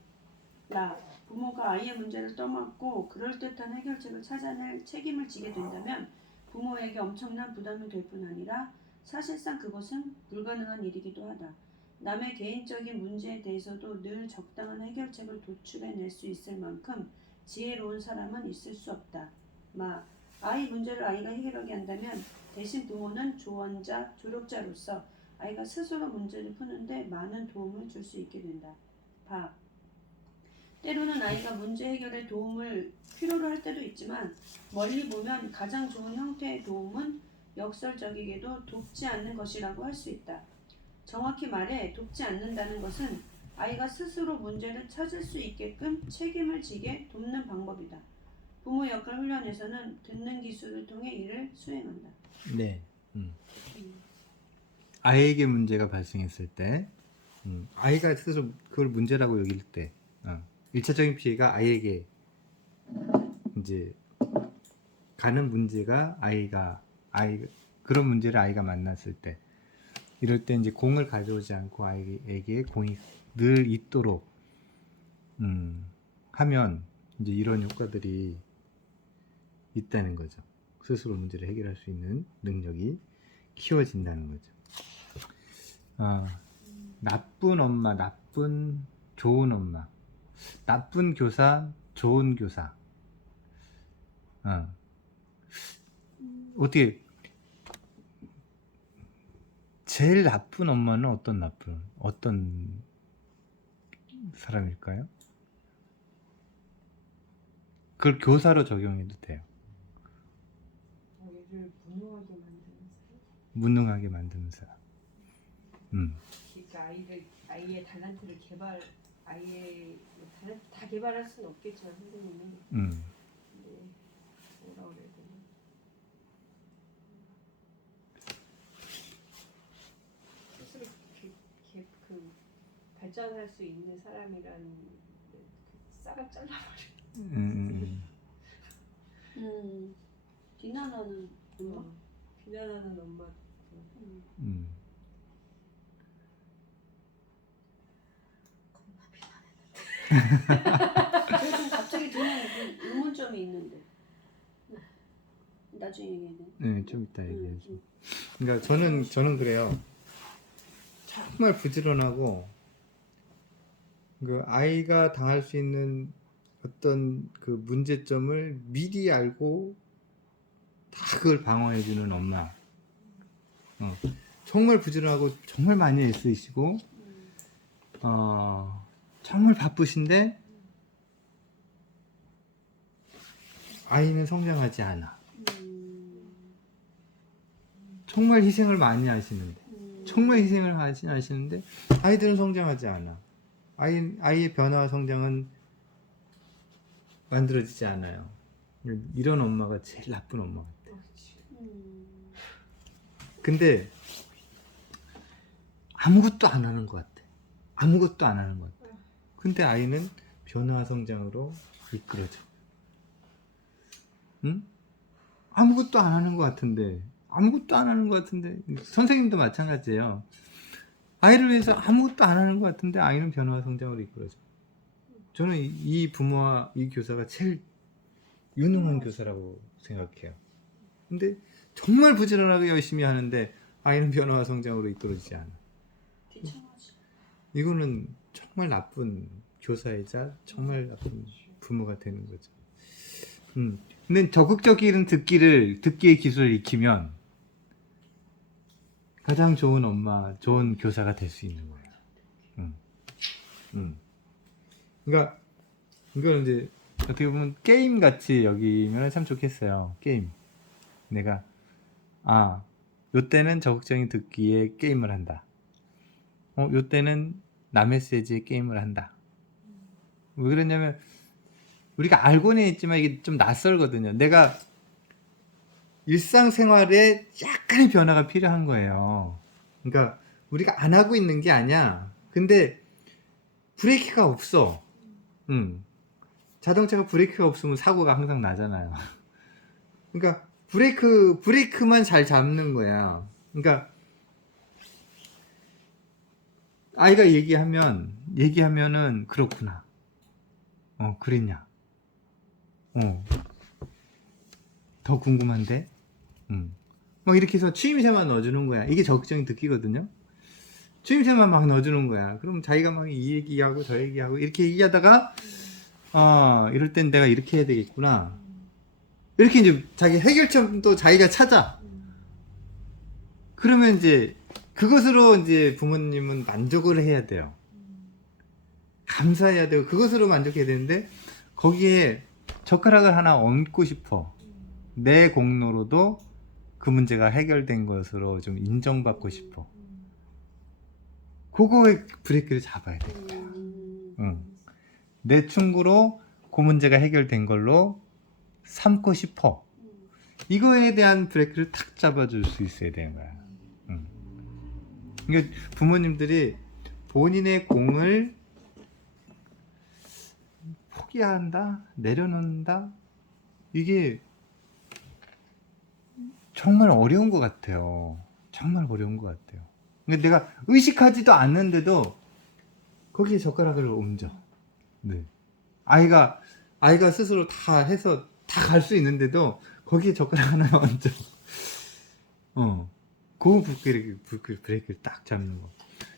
라. 부모가 아이의 문제를 떠맡고 그럴듯한 해결책을 찾아낼 책임을 지게 된다면 부모에게 엄청난 부담이 될 뿐 아니라 사실상 그것은 불가능한 일이기도 하다. 남의 개인적인 문제에 대해서도 늘 적당한 해결책을 도출해낼 수 있을 만큼 지혜로운 사람은 있을 수 없다. 마. 아이 문제를 아이가 해결하게 한다면 대신 부모는 조언자, 조력자로서 아이가 스스로 문제를 푸는데 많은 도움을 줄 수 있게 된다. 바. 때로는 아이가 문제 해결에 도움을 필요로 할 때도 있지만 멀리 보면 가장 좋은 형태의 도움은 역설적이게도 돕지 않는 것이라고 할 수 있다. 정확히 말해 돕지 않는다는 것은 아이가 스스로 문제를 찾을 수 있게끔 책임을 지게 돕는 방법이다. 부모 역할 훈련에서는 듣는 기술을 통해 이를 수행한다. 네. 아이에게 문제가 발생했을 때, 아이가 스스로 그걸 문제라고 여길 때, 1차적인 피해가 아이에게 이제 가는 문제가 그런 문제를 아이가 만났을 때, 이럴 때 이제 공을 가져오지 않고 아이에게 공이 늘 있도록 하면 이제 이런 효과들이 있다는 거죠. 스스로 문제를 해결할 수 있는 능력이 키워진다는 거죠. 나쁜 엄마, 좋은 엄마, 나쁜 교사, 좋은 교사. 어떻게 제일 나쁜 엄마는 어떤 사람일까요? 그걸 교사로 적용해도 돼요. 얘를 무능하게 만드는 사람. 무능하게 만드는 사람. 그러니까 아이의 달란트를 아이의 달란트 다 개발할 수는 없겠죠, 선생님이. 근데 뭐라 그래야 되나? 스스로 그 발전할 수 있는 사람이란 그 싹을 잘라버려. 비난하는 엄마? 비난하는 엄마. 요즘 갑자기 드는 의문점이 있는데 나중에 얘기해. 네, 좀 이따 얘기하죠. 그러니까 저는 그래요. 정말 부지런하고 그 아이가 당할 수 있는 어떤 그 문제점을 미리 알고 다 그걸 방어해주는 엄마. 정말 부지런하고 정말 많이 애쓰시고 정말 바쁘신데 아이는 성장하지 않아. 정말 희생을 많이 하시는데 아이들은 성장하지 않아. 아이의 변화와 성장은 만들어지지 않아요. 이런 엄마가 제일 나쁜 엄마 같아. 근데 아무것도 안 하는 것 같아. 근데 아이는 변화와 성장으로 이끌어져. 아무것도 안 하는 것 같은데 선생님도 마찬가지예요. 아이를 위해서 아무것도 안 하는 것 같은데 아이는 변화와 성장으로 이끌어져. 저는 이 부모와 이 교사가 제일 유능한 교사라고 생각해요. 근데 정말 부지런하게 열심히 하는데 아이는 변화와 성장으로 이끌어지지 않아. 귀찮아지. 이거는 정말 나쁜 교사이자 정말 나쁜 부모가 되는 거죠. 근데 적극적인 듣기의 기술을 익히면 가장 좋은 엄마, 좋은 교사가 될 수 있는 거예요. 그러니까 이걸 이제 어떻게 보면 게임 같이 여기면 참 좋겠어요. 게임. 내가 요때는 적극적인 듣기에 게임을 한다. 요때는 나 메시지에 게임을 한다. 왜 그러냐면 우리가 알고는 있지만 이게 좀 낯설거든요. 내가 일상생활에 약간의 변화가 필요한 거예요. 그러니까 우리가 안 하고 있는 게 아니야. 근데 브레이크가 없어. 자동차가 브레이크가 없으면 사고가 항상 나잖아요. 그러니까 브레이크만 잘 잡는 거야. 그러니까 아이가 얘기하면은 그렇구나. 그랬냐. 더 궁금한데. 막 이렇게 해서 추임새만 넣어주는 거야. 이게 적극적인 듣기거든요. 추임새만 막 넣어주는 거야. 그럼 자기가 막 이 얘기하고 저 얘기하고 이렇게 얘기하다가 이럴 땐 내가 이렇게 해야 되겠구나. 이렇게 이제 자기 해결점도 자기가 찾아. 그러면 이제 그것으로 이제 부모님은 만족을 해야 돼요. 감사해야 되고 그것으로 만족해야 되는데 거기에 젓가락을 하나 얹고 싶어. 내 공로로도 그 문제가 해결된 것으로 좀 인정받고 싶어. 그거에 브레이크를 잡아야 될 거야. 내 충고로 그 문제가 해결된 걸로 삼고 싶어. 이거에 대한 브레이크를 탁 잡아줄 수 있어야 되는 거야. 그러니까 부모님들이 본인의 공을 포기한다, 내려놓는다, 이게 정말 어려운 것 같아요. 정말 어려운 것 같아요. 그러니까 내가 의식하지도 않는데도 거기에 젓가락을 옮겨. 네. 아이가 스스로 다 해서 다 갈 수 있는데도 거기에 젓가락 하나 얹어. 그 브레이크를 딱 잡는 거.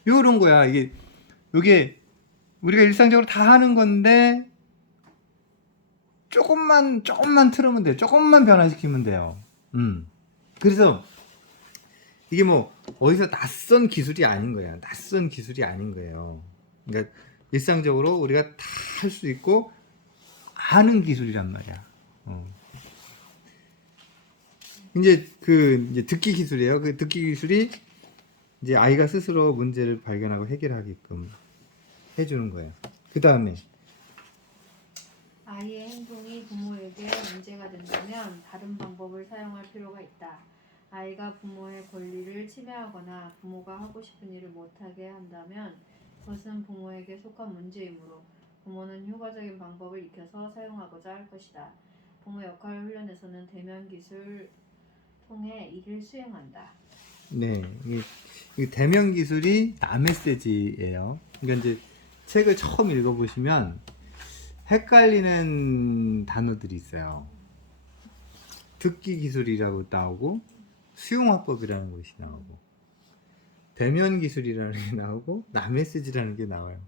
요런 거야. 이게 우리가 일상적으로 다 하는 건데 조금만 틀으면 돼요. 조금만 변화시키면 돼요. 그래서 이게 뭐 어디서 낯선 기술이 아닌 거야. 낯선 기술이 아닌 거예요. 그러니까 일상적으로 우리가 다 할 수 있고 아는 기술이란 말이야. 이제 이제 듣기 기술이에요. 그 듣기 기술이 이제 아이가 스스로 문제를 발견하고 해결하게끔 해주는 거예요. 그 다음에 아이의 행동이 부모에게 문제가 된다면 다른 방법을 사용할 필요가 있다. 아이가 부모의 권리를 침해하거나 부모가 하고 싶은 일을 못하게 한다면 그것은 부모에게 속한 문제이므로 부모는 효과적인 방법을 익혀서 사용하고자 할 것이다. 부모 역할 훈련에서는 대면 기술 통해 이를 수행한다. 네, 이 대면 기술이 나메시지예요. 그러니까 이제 책을 처음 읽어보시면 헷갈리는 단어들이 있어요. 듣기 기술이라고 나오고 수용화법이라는 것이 나오고 대면 기술이라는 게 나오고 나메시지라는 게 나와요.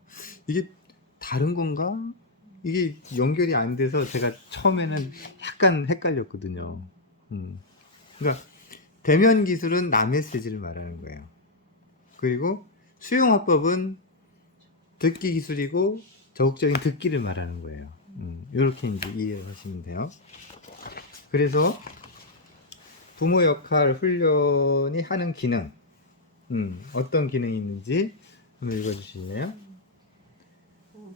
이게 다른 건가? 이게 연결이 안 돼서 제가 처음에는 약간 헷갈렸거든요. 그러니까 대면 기술은 나메시지를 말하는 거예요. 그리고 수용화법은 듣기 기술이고 적극적인 듣기를 말하는 거예요. 이렇게 이제 이해를 하시면 돼요. 그래서 부모 역할 훈련이 하는 기능, 어떤 기능이 있는지 한번 읽어주시나요?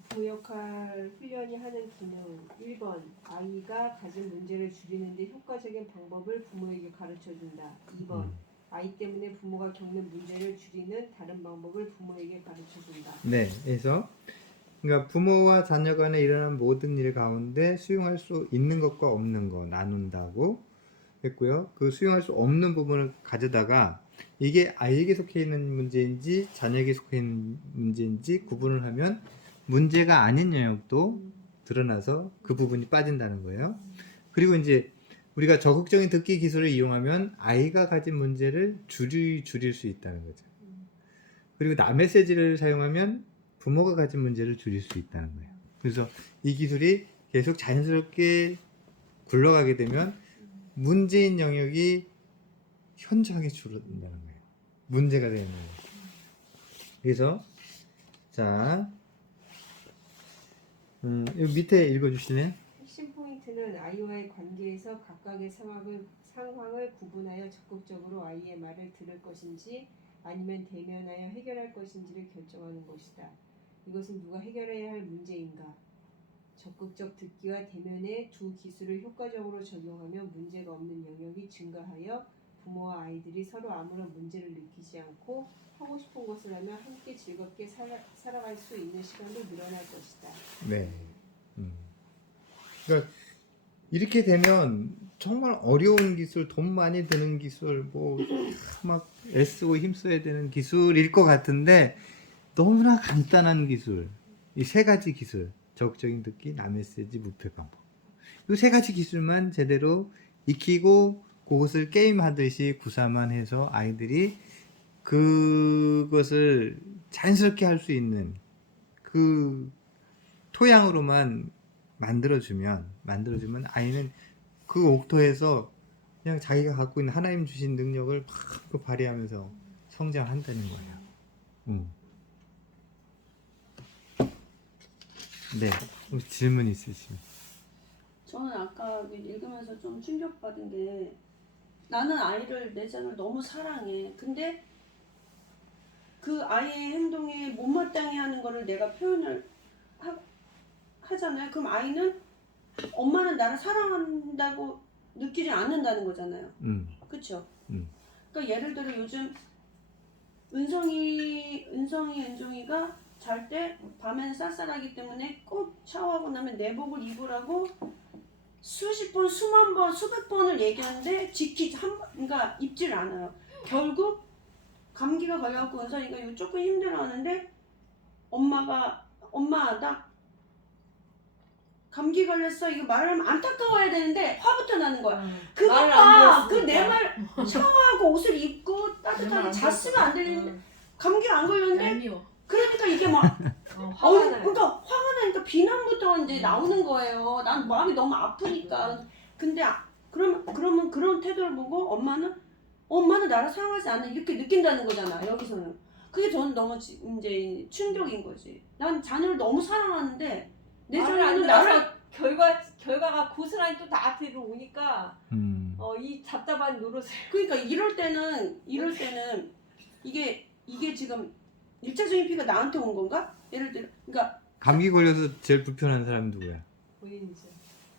부모 역할 훈련이 하는 기능 1번 아이가 가진 문제를 줄이는데 효과적인 방법을 부모에게 가르쳐준다. 2번 아이 때문에 부모가 겪는 문제를 줄이는 다른 방법을 부모에게 가르쳐준다. 네, 그래서 그러니까 부모와 자녀 간에 일어나는 모든 일 가운데 수용할 수 있는 것과 없는 거 나눈다고 했고요. 그 수용할 수 없는 부분을 가져다가 이게 아이에게 속해 있는 문제인지 자녀에게 속해 있는 문제인지 구분을 하면 문제가 아닌 영역도 드러나서 그 부분이 빠진다는 거예요. 그리고 이제 우리가 적극적인 듣기 기술을 이용하면 아이가 가진 문제를 줄일 수 있다는 거죠. 그리고 나메시지를 사용하면 부모가 가진 문제를 줄일 수 있다는 거예요. 그래서 이 기술이 계속 자연스럽게 굴러가게 되면 문제인 영역이 현저하게 줄어든다는 거예요. 문제가 되는 거예요. 그래서 자, 여기 밑에 읽어주실래요? 핵심 포인트는 아이와의 관계에서 각각의 상황을 구분하여 적극적으로 아이의 말을 들을 것인지 아니면 대면하여 해결할 것인지를 결정하는 것이다. 이것은 누가 해결해야 할 문제인가? 적극적 듣기와 대면의 두 기술을 효과적으로 적용하면 문제가 없는 영역이 증가하여 부모와 아이들이 서로 아무런 문제를 느끼지 않고 하고 싶은 것을 하며 함께 즐겁게 살아갈 수 있는 시간도 늘어날 것이다. 네. 그러니까 이렇게 되면 정말 어려운 기술, 돈 많이 드는 기술, 뭐 막 애쓰고 힘써야 되는 기술일 것 같은데 너무나 간단한 기술, 이 세 가지 기술, 적극적인 듣기, 남메시지, 무표 방법. 이 세 가지 기술만 제대로 익히고 그것을 게임하듯이 구사만 해서 아이들이 그것을 자연스럽게 할 수 있는 그 토양으로만 만들어주면 아이는 그 옥토에서 그냥 자기가 갖고 있는 하나님 주신 능력을 막 발휘하면서 성장한다는 거예요. 네, 혹시 질문 있으시면. 저는 아까 읽으면서 좀 충격받은 게 나는 아이를 내 자녀를 너무 사랑해. 근데 그 아이의 행동에 못마땅해 하는 거를 내가 표현을 하잖아요. 그럼 아이는 엄마는 나를 사랑한다고 느끼지 않는다는 거잖아요. 그렇죠? 그러니까 예를 들어 요즘 은종이가 잘 때 밤에는 쌀쌀하기 때문에 꼭 샤워하고 나면 내복을 입으라고 수십 번, 수만 번, 수백 번을 얘기하는데 그러니까 입질 않아요. 결국 감기가 걸려갖고 은선이가 이거 조금 힘들어하는데 엄마 나 감기 걸렸어. 이거 말을 하면 안타까워야 되는데 화부터 나는 거야. 그거가 그 내 말 샤워하고 옷을 입고 따뜻하게 잤으면 안 되는데 감기가 안 걸렸는데 그러니까 이게 막 그러니까 화가 나니까 비난부터 이제 나오는 거예요. 난 마음이 너무 아프니까. 근데 그러면 그런 태도를 보고 엄마는 나를 사랑하지 않아 이렇게 느낀다는 거잖아. 여기서는 그게 저는 너무 이제 충격인 거지. 난 자녀를 너무 사랑하는데 내 자녀는 나를 결과가 고스란히 또 나한테로 오니까 이 답답한 노릇을 그러니까 이럴 때는 이게 지금 1차적인 피가 나한테 온 건가? 예를 들어 그러니까 감기 걸려서 제일 불편한 사람 누구야? 본인이죠.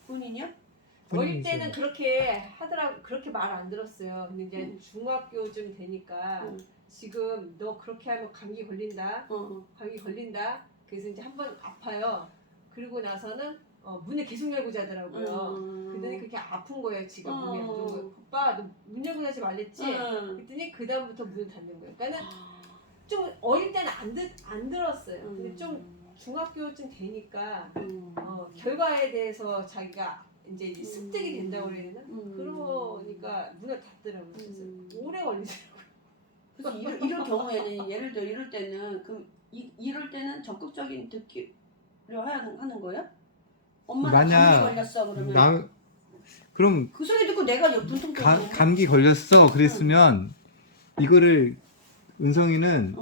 본인이야? 어릴 때는 그렇게 하더라고. 그렇게 말 안 들었어요. 근데 이제 중학교쯤 되니까 지금 너 그렇게 하면 감기 걸린다. 감기 걸린다. 그래서 이제 한번 아파요. 그리고 나서는 문을 계속 열고 자더라고요. 그랬더니 그렇게 아픈 거예요. 지가 문이 안 좋은 거예요. 오빠 너 문 열고 자지 말랬지? 그랬더니 그 다음부터 문을 닫는 거예요. 그러니까는 좀 어릴 때는 안 들었어요. 근데 좀 중학교쯤 되니까 결과에 대해서 자기가 이제 습득이 된다고 그래야 되나? 그러니까 문을 닫더라고요. 그래서 오래 걸리더라고요. 그래서 이럴 경우에는 예를 들어 이럴 때는 이럴 때는 적극적인 듣기를 하는 거야? 엄마는 감기 걸렸어 그러면 그럼 그 소리 듣고 내가 분통 떠는 감기 걸렸어 그랬으면 이거를 은성이는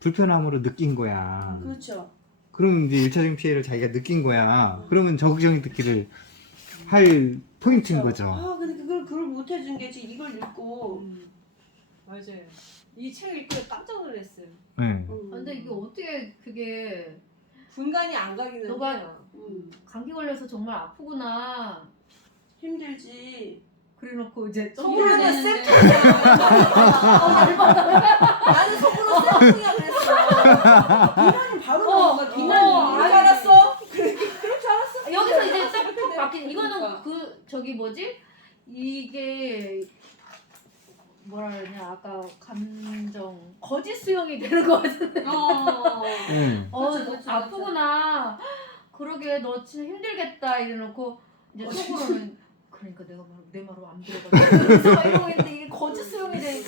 불편함으로 느낀 거야. 그렇죠. 그럼 이제 1차적인 피해를 자기가 느낀 거야. 그러면 적극적인 듣기를 할 포인트인 그렇죠. 거죠. 근데 그걸 못 해준 게 지금 이걸 읽고 맞아요. 이 책을 읽고 깜짝 놀랐어요. 네. 근데 이게 어떻게 그게 분간이 안 가기는 너가 해요. 감기 걸려서 정말 아프구나. 힘들지. 그래놓고 이제 속으로는 힘들었는데. 나는 속으로 쌤통이야 그랬어. 비난이 바로 나온 거야. 비난이. 안 알았어? 그렇게 알았어? 여기서 이제 딱 바뀐 이거는 그러니까. 그 저기 뭐지? 이게 뭐라 그러냐 아까 감정 거짓 수용이 되는 거 같은데. 그렇죠. 아프구나. 그러게 너 진짜 힘들겠다 이래놓고 이제 속으로는 그러니까 내가 내 말을 안 들어가지고 이러고 있는데 이게 거짓 수용이 돼.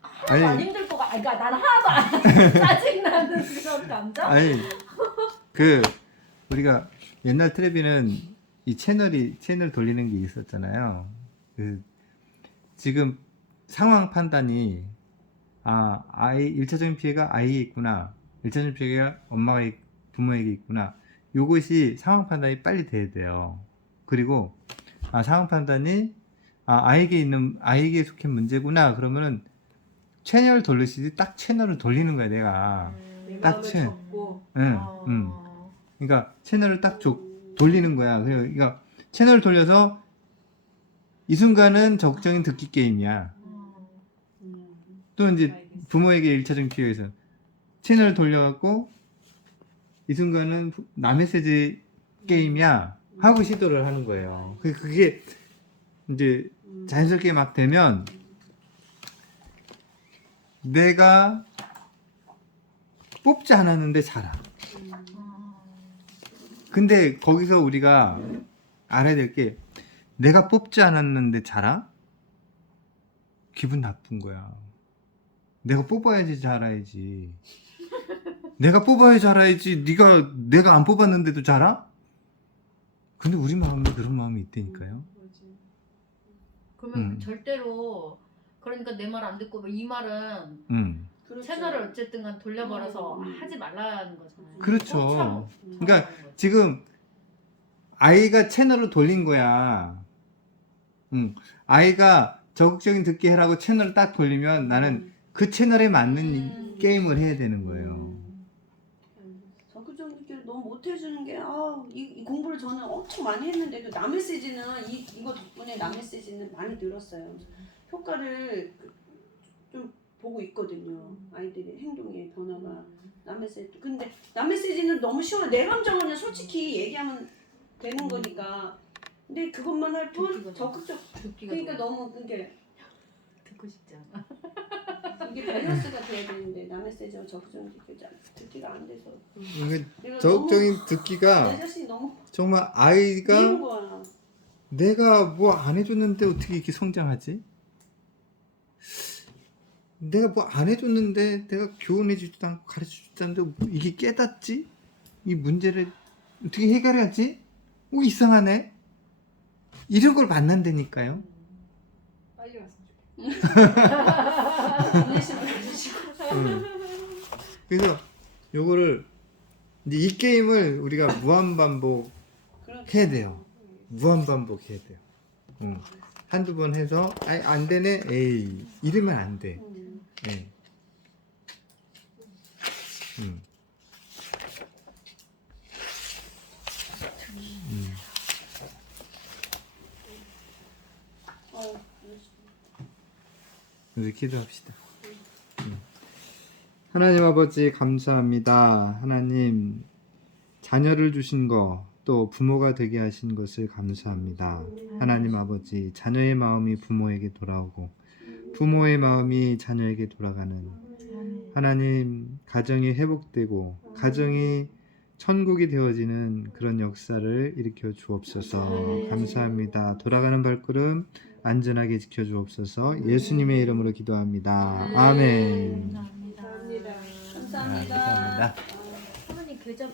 하나도 안 힘들 거 같아. 그러니까 나는 하나도 안 짜증나는 그런 감정. 아니 우리가 옛날 텔레비는 이 채널 돌리는 게 있었잖아요. 지금 상황 판단이 아이 1차적인 피해가 아이에 있구나. 1차적인 피해가 부모에게 있구나. 요것이 상황 판단이 빨리 돼야 돼요. 그리고 상황 판단이 아이에게 속한 문제구나. 그러면은 채널 돌리시지 딱 채널을 돌리는 거야 내가. 내 딱 마음을 채. 접고. 그러니까 채널을 딱 돌리는 거야. 그러니까 채널을 돌려서 이 순간은 적극적인 듣기 게임이야. 또 이제 부모에게 1차적인 필요에서 채널을 돌려갖고 이 순간은 남메시지 게임이야 하고 시도를 하는 거예요. 그게 이제 자연스럽게 막 되면 내가 뽑지 않았는데 자라. 근데 거기서 우리가 알아야 될 게 내가 뽑지 않았는데 자라? 기분 나쁜 거야. 내가 뽑아야지 자라야지. 내가 뽑아야 자라야지. 내가 안 뽑았는데도 자라? 근데 우리 마음에 그런 마음이 있다니까요. 그러면 절대로 그러니까 내 말 안 듣고 이 말은 그렇죠. 채널을 어쨌든간 돌려버려서 하지 말라는 거잖아요. 그렇죠. 그러니까 지금 아이가 채널을 돌린 거야. 아이가 적극적인 듣기 해라고 채널을 딱 돌리면 나는 그 채널에 맞는 게임을 해야 되는 거예요. 적극적인 듣기를 너무 못해주는 게 이 공부를 저는 엄청 많이 했는데도 남메시지는 이거 덕분에 남메시지는 많이 늘었어요. 효과를 좀 보고 있거든요. 아이들의 행동의 변화가 남메시지. 근데 남메시지는 너무 쉬워요. 내 감정을 그냥 솔직히 얘기하면 되는 거니까. 근데 그것만 할 뿐 적극적. 그러니까 너무 이게 듣고 싶지 않아. 이게 밸런스가 돼야 되는데 남메시지와 적극적인 듣기가 안 돼서. 적극적인 듣기가 내 자신이 너무 정말 미운 아이가 거야. 내가 뭐 안 해줬는데 어떻게 이렇게 성장하지? 내가 뭐 안 해줬는데 내가 교훈해주지도 않고 가르쳐주지도 않는데 이게 깨닫지? 이 문제를 어떻게 해결하지? 이상하네? 이런 걸 만난다니까요. 빨리 왔으면 좋겠다. 인내심을 가지시고. 그래서 요거를 이제 이 게임을 우리가 무한반복 해야 돼요. 무한반복 해야 돼요. 한두 번 해서 안 되네. 에이 이러면 안 돼. 예. 우리 기도합시다. 하나님 아버지 감사합니다. 하나님 자녀를 주신 거 또 부모가 되게 하신 것을 감사합니다. 하나님 아버지 자녀의 마음이 부모에게 돌아오고 부모의 마음이 자녀에게 돌아가는 하나님 가정이 회복되고 가정이 천국이 되어지는 그런 역사를 일으켜 주옵소서. 감사합니다. 돌아가는 발걸음 안전하게 지켜 주옵소서. 예수님의 이름으로 기도합니다. 아멘. 감사합니다. 감사합니다. 감사합니다. 사모님 계좌